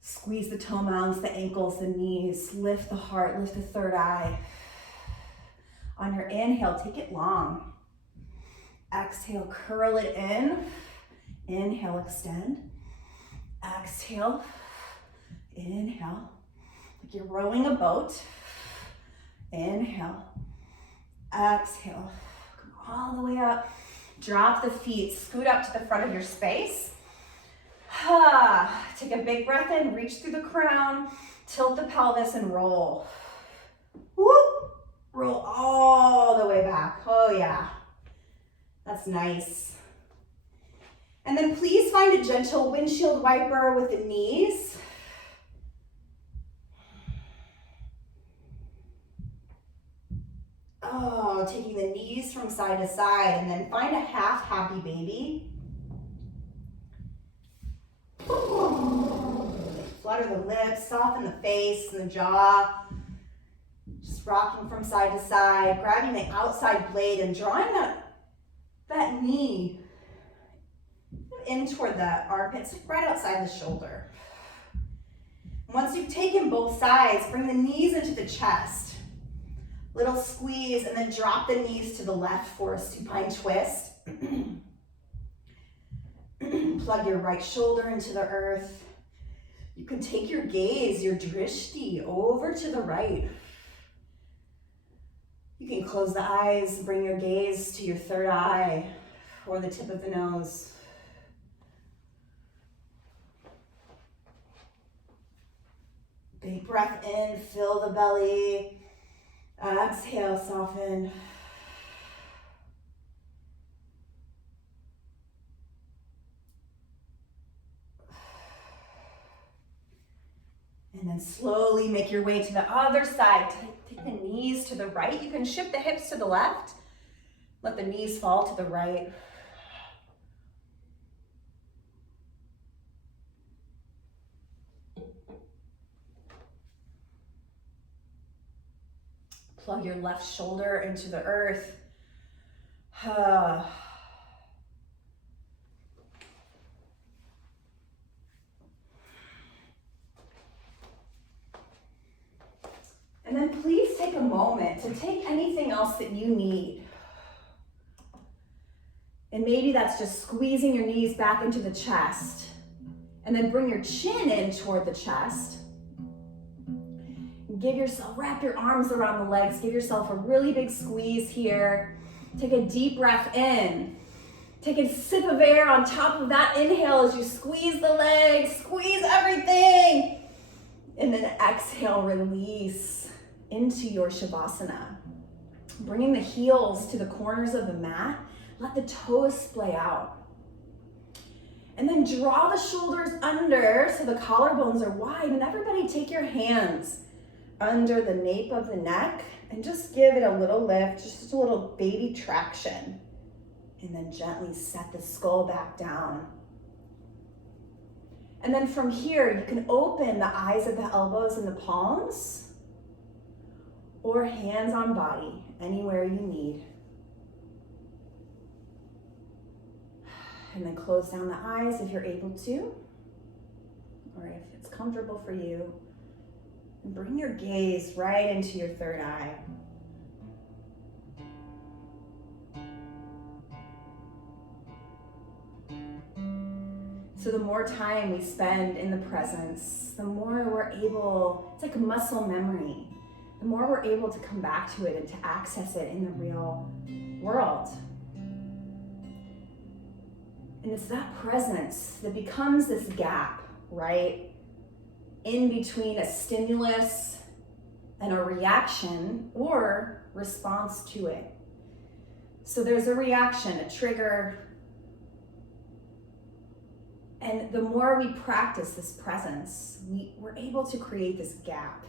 Squeeze the toe mounds, the ankles, the knees. Lift the heart, lift the third eye. On your inhale, take it long. Exhale, curl it in. Inhale, extend. Exhale. Inhale. Like you're rowing a boat. Inhale. Exhale. Come all the way up. Drop the feet. Scoot up to the front of your space. Take a big breath in. Reach through the crown. Tilt the pelvis and roll. Whoop. Roll all the way back. Oh yeah. That's nice. And then please find a gentle windshield wiper with the knees. Oh, taking the knees from side to side, and then find a half happy baby. Flutter the lips, soften the face and the jaw. Just rocking from side to side, grabbing the outside blade and drawing that knee in toward the armpits, right outside the shoulder. Once you've taken both sides, bring the knees into the chest. Little squeeze, and then drop the knees to the left for a supine twist. Plug your right shoulder into the earth. You can take your gaze, your drishti, over to the right. You can close the eyes, bring your gaze to your third eye or the tip of the nose. Big breath in, fill the belly. Exhale, soften. And then slowly make your way to the other side. Take the knees to the right. You can shift the hips to the left. Let the knees fall to the right. Plug your left shoulder into the earth. else that you need. And maybe that's just squeezing your knees back into the chest. And then bring your chin in toward the chest. Give yourself, wrap your arms around the legs. Give yourself a really big squeeze here. Take a deep breath in. Take a sip of air on top of that inhale as you squeeze the legs, squeeze everything. And then exhale, release into your Shavasana. Bringing the heels to the corners of the mat. Let the toes splay out. And then draw the shoulders under so the collarbones are wide. And everybody take your hands under the nape of the neck and just give it a little lift, just a little baby traction. And then gently set the skull back down. And then from here, you can open the eyes of the elbows and the palms, or hands on body, anywhere you need. And then close down the eyes if you're able to, or if it's comfortable for you. And bring your gaze right into your third eye. So the more time we spend in the presence, the more we're able, it's like muscle memory, the more we're able to come back to it and to access it in the real world. And it's that presence that becomes this gap, right? In between a stimulus and a reaction or response to it. So there's a reaction, a trigger. And the more we practice this presence, we're able to create this gap.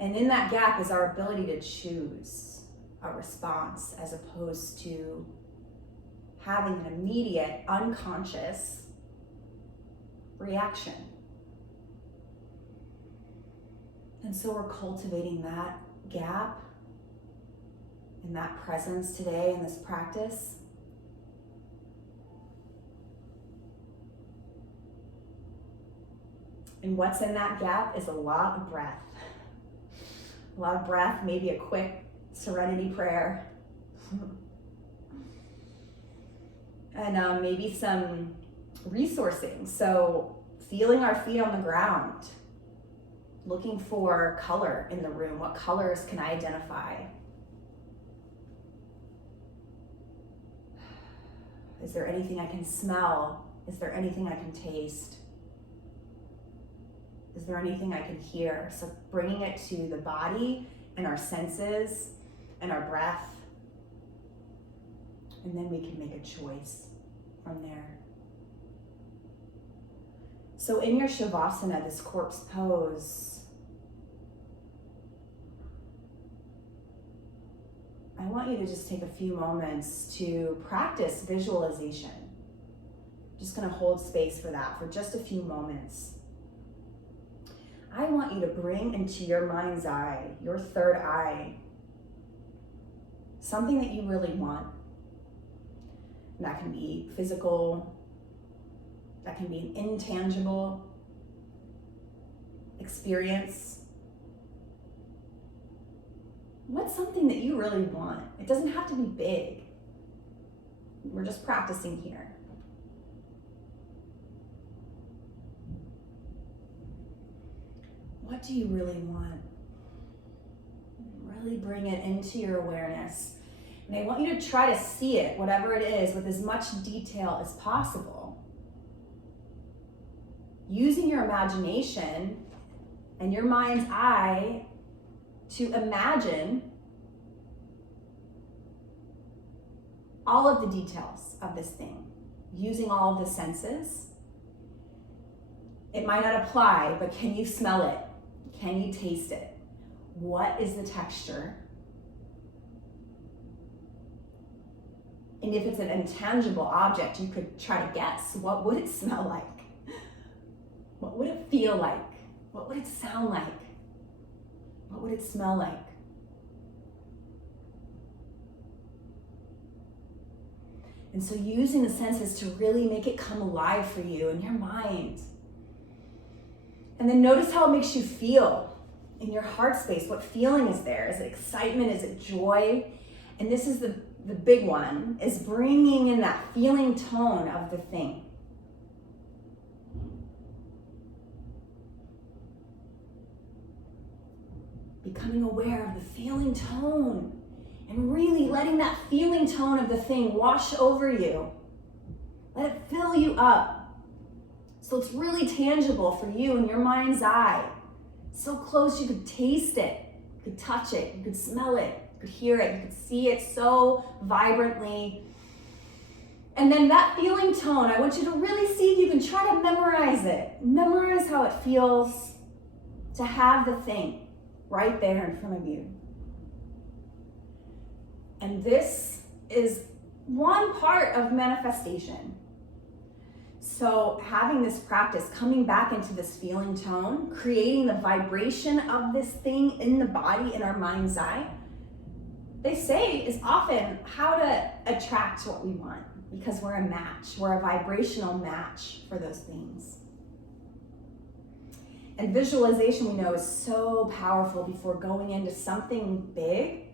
And in that gap is our ability to choose a response as opposed to having an immediate, unconscious reaction. And so we're cultivating that gap and that presence today in this practice. And what's in that gap is a lot of breath. A lot of breath, maybe a quick serenity prayer. And maybe some resourcing. So feeling our feet on the ground, looking for color in the room. What colors can I identify? Is there anything I can smell? Is there anything I can taste? Is there anything I can hear? So bringing it to the body and our senses and our breath. And then we can make a choice from there. So in your Shavasana, this corpse pose, I want you to just take a few moments to practice visualization. Just gonna hold space for that for just a few moments. I want you to bring into your mind's eye, your third eye, something that you really want. And that can be physical, that can be an intangible experience. What's something that you really want? It doesn't have to be big. We're just practicing here. What do you really want? Really bring it into your awareness. And I want you to try to see it, whatever it is, with as much detail as possible. Using your imagination and your mind's eye to imagine all of the details of this thing, using all of the senses. It might not apply, but can you smell it? Can you taste it? What is the texture? And if it's an intangible object, you could try to guess, what would it smell like? What would it feel like? What would it sound like? What would it smell like? And so using the senses to really make it come alive for you in your mind. And then notice how it makes you feel. In your heart space, what feeling is there? Is it excitement? Is it joy? And this is the big one, is bringing in that feeling tone of the thing. Becoming aware of the feeling tone and really letting that feeling tone of the thing wash over you. Let it fill you up. So it's really tangible for you in your mind's eye. So close you could taste it, you could touch it, you could smell it, you could hear it, you could see it so vibrantly. And then that feeling tone, I want you to really see if you can try to memorize it. Memorize how it feels to have the thing right there in front of you. And this is one part of manifestation. So having this practice, coming back into this feeling tone, creating the vibration of this thing in the body, in our mind's eye, they say is often how to attract what we want, because we're a match. We're a vibrational match for those things. And visualization, we know, is so powerful before going into something big,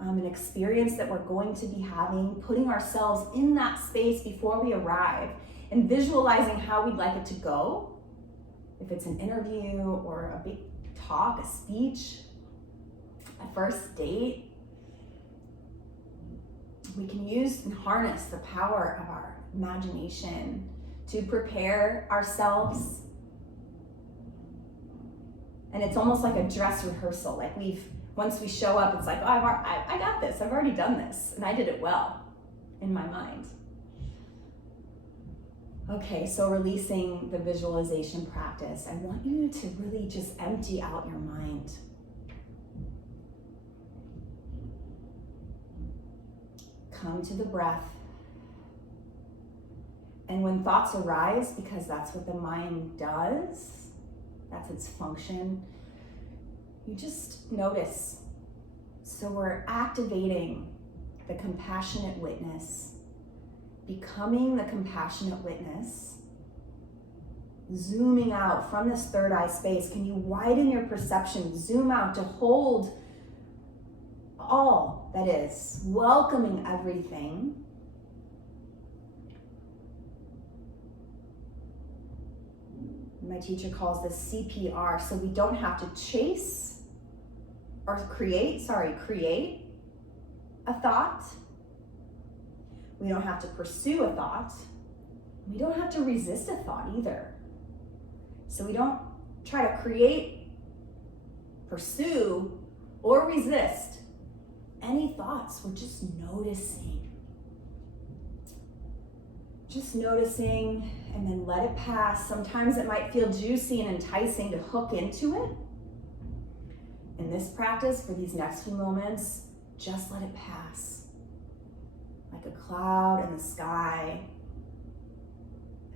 an experience that we're going to be having, putting ourselves in that space before we arrive and visualizing how we'd like it to go. If it's an interview or a big talk, a speech, a first date, we can use and harness the power of our imagination to prepare ourselves. And it's almost like a dress rehearsal. Like once we show up, it's like, oh, I got this. I've already done this, and I did it well in my mind. Okay, so releasing the visualization practice, I want you to really just empty out your mind. Come to the breath. And when thoughts arise, because that's what the mind does, that's its function, you just notice. So we're activating the compassionate witness, becoming the compassionate witness, zooming out from this third eye space. Can you widen your perception, zoom out to hold all that is, welcoming everything. My teacher calls this CPR, so we don't have to chase or create a thought. We don't have to pursue a thought. We don't have to resist a thought either. So we don't try to create, pursue, or resist any thoughts. We're just noticing. Just noticing, and then let it pass. Sometimes it might feel juicy and enticing to hook into it. In this practice, for these next few moments, just let it pass. Like a cloud in the sky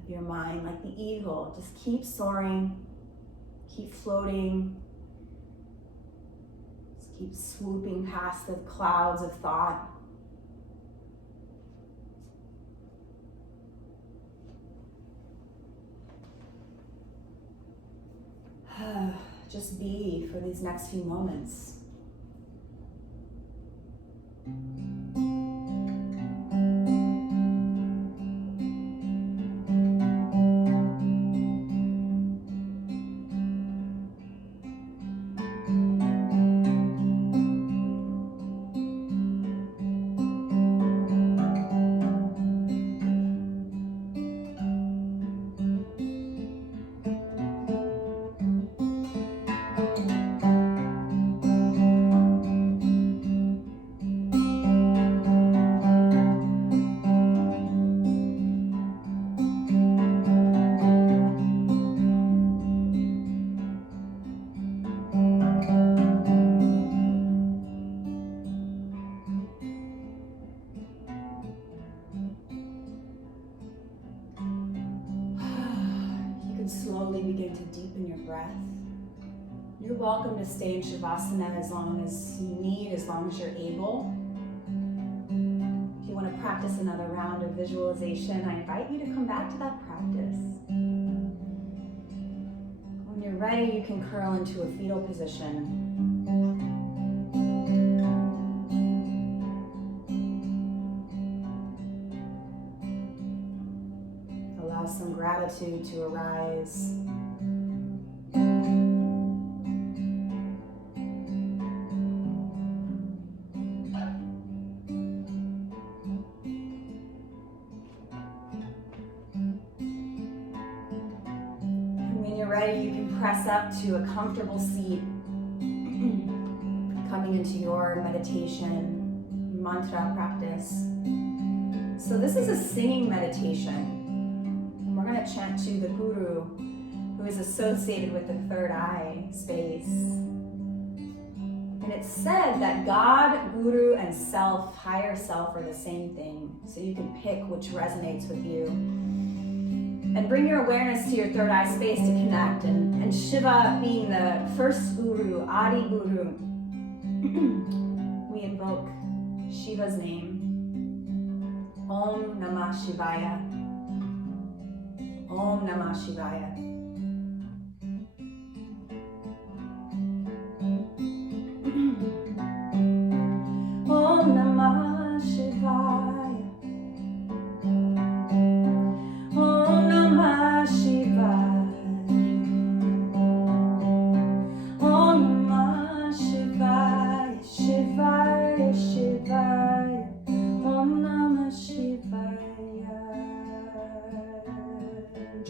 of your mind, like the eagle. Just keep soaring, keep floating. Just keep swooping past the clouds of thought. Just be for these next few moments. Slowly begin to deepen your breath. You're welcome to stay in Shavasana as long as you need, as long as you're able. If you want to practice another round of visualization, I invite you to come back to that practice. When you're ready, you can curl into a fetal position. Allow some gratitude to arise. Ready, you can press up to a comfortable seat, coming into your meditation, mantra practice. So this is a singing meditation, and we're going to chant to the Guru, who is associated with the third eye space. And it's said that God, Guru, and self, higher self, are the same thing. So you can pick which resonates with you. And bring your awareness to your third eye space to connect. And Shiva being the first Guru, Adi Guru, we invoke Shiva's name. Om Namah Shivaya. Om Namah Shivaya. Om Namah Shivaya.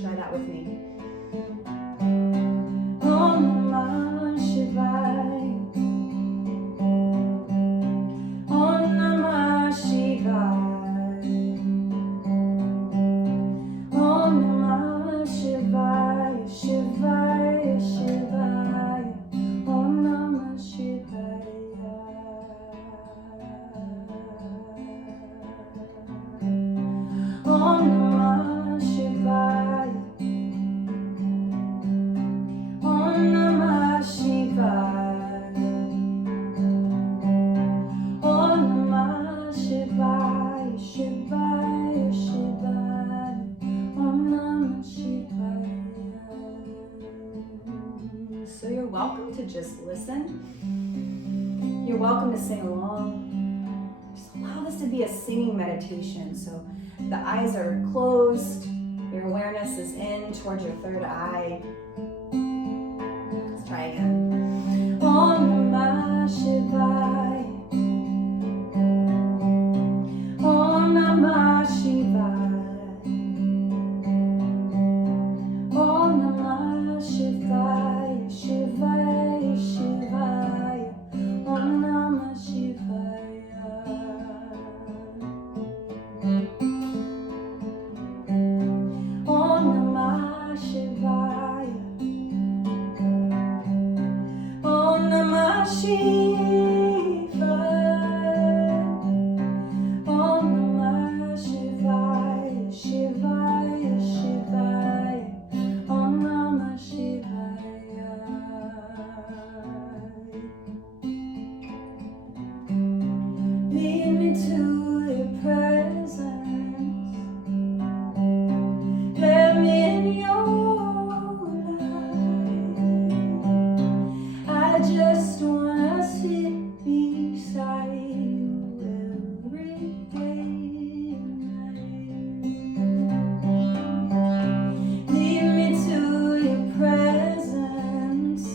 Try that with me. Om Namah Shivaya. Om Namah Shivaya. Om Namah Shivaya. Shivaya, Shivaya. Om Namah Shivaya. Om Namah Shivaya. Om Namah Shivaya. Om Namah Shivaya. Shivaya, Shivaya. Om Namah Shivaya. So you're welcome to just listen. You're welcome to sing along. Just allow this to be a singing meditation. So the eyes are closed. Your awareness is in towards your third eye. Let's try again. Om Namah Shivaya. Om Namah Shivaya. Om Namah Shivaya. Shivaya, Shivaya. Om Namah Shivaya. Om Namah Shivaya. Om Namah Shivaya. Om Namah Shivaya. Shivaya, Shivaya. Om Namah Shivaya. Lead me to your presence. Let me in your light. I just wanna sit beside you every day and night. Lead me to your presence.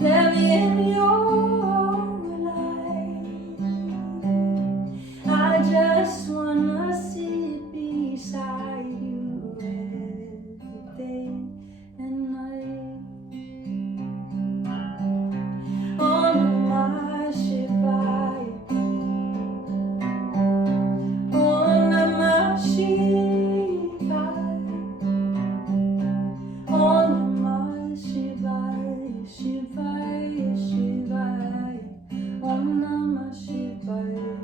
Let me in your light. I just wanna sit beside you every day and night. Om Namah Shivaya. Om Namah Shivaya. Om Namah Shivaya. Shivaya, Shivaya. Om Namah Shivaya.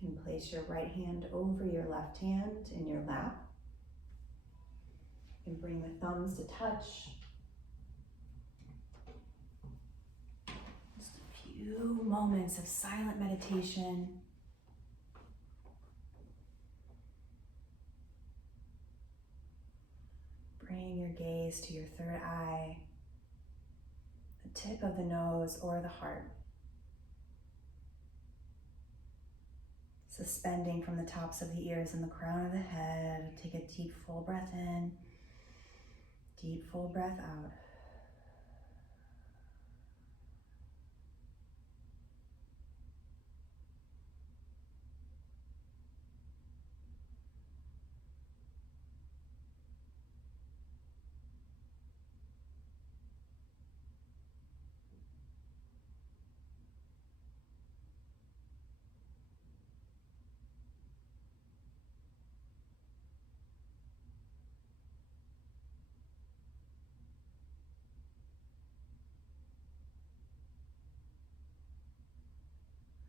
You can place your right hand over your left hand in your lap. You can bring the thumbs to touch. Just a few moments of silent meditation. Bring your gaze to your third eye, the tip of the nose or the heart. Suspending from the tops of the ears and the crown of the head. Take a deep, full breath in. Deep, full breath out.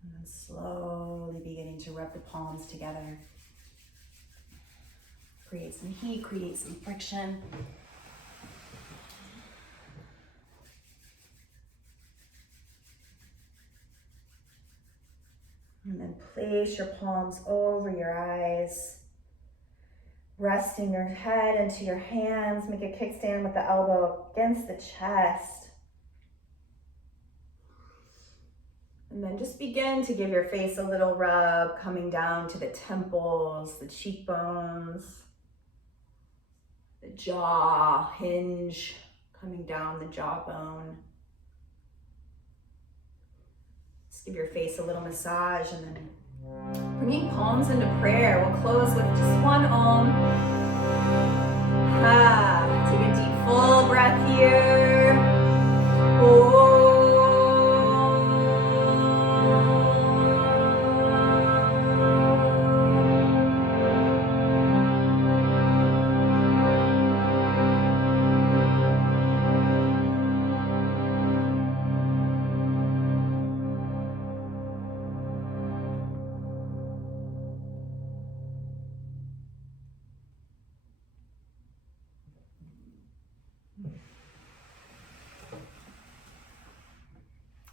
And then slowly beginning to rub the palms together. Create some heat, create some friction. And then place your palms over your eyes. Resting your head into your hands. Make a kickstand with the elbow against the chest. And then just begin to give your face a little rub, coming down to the temples, the cheekbones, the jaw hinge, coming down the jawbone. Just give your face a little massage, and then bringing palms into prayer. We'll close with just one Om. Take a deep full breath here. Om.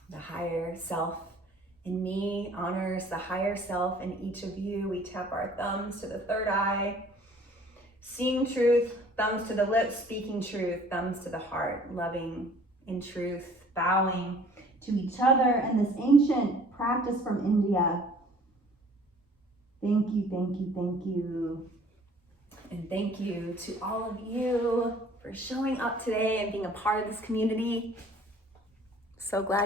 The higher self in me honors the higher self in each of you. We tap our thumbs to the third eye, seeing truth, thumbs to the lips, speaking truth, thumbs to the heart, loving in truth, bowing to each other and this ancient practice from India. Thank you, thank you, thank you. And thank you to all of you for showing up today and being a part of this community. So glad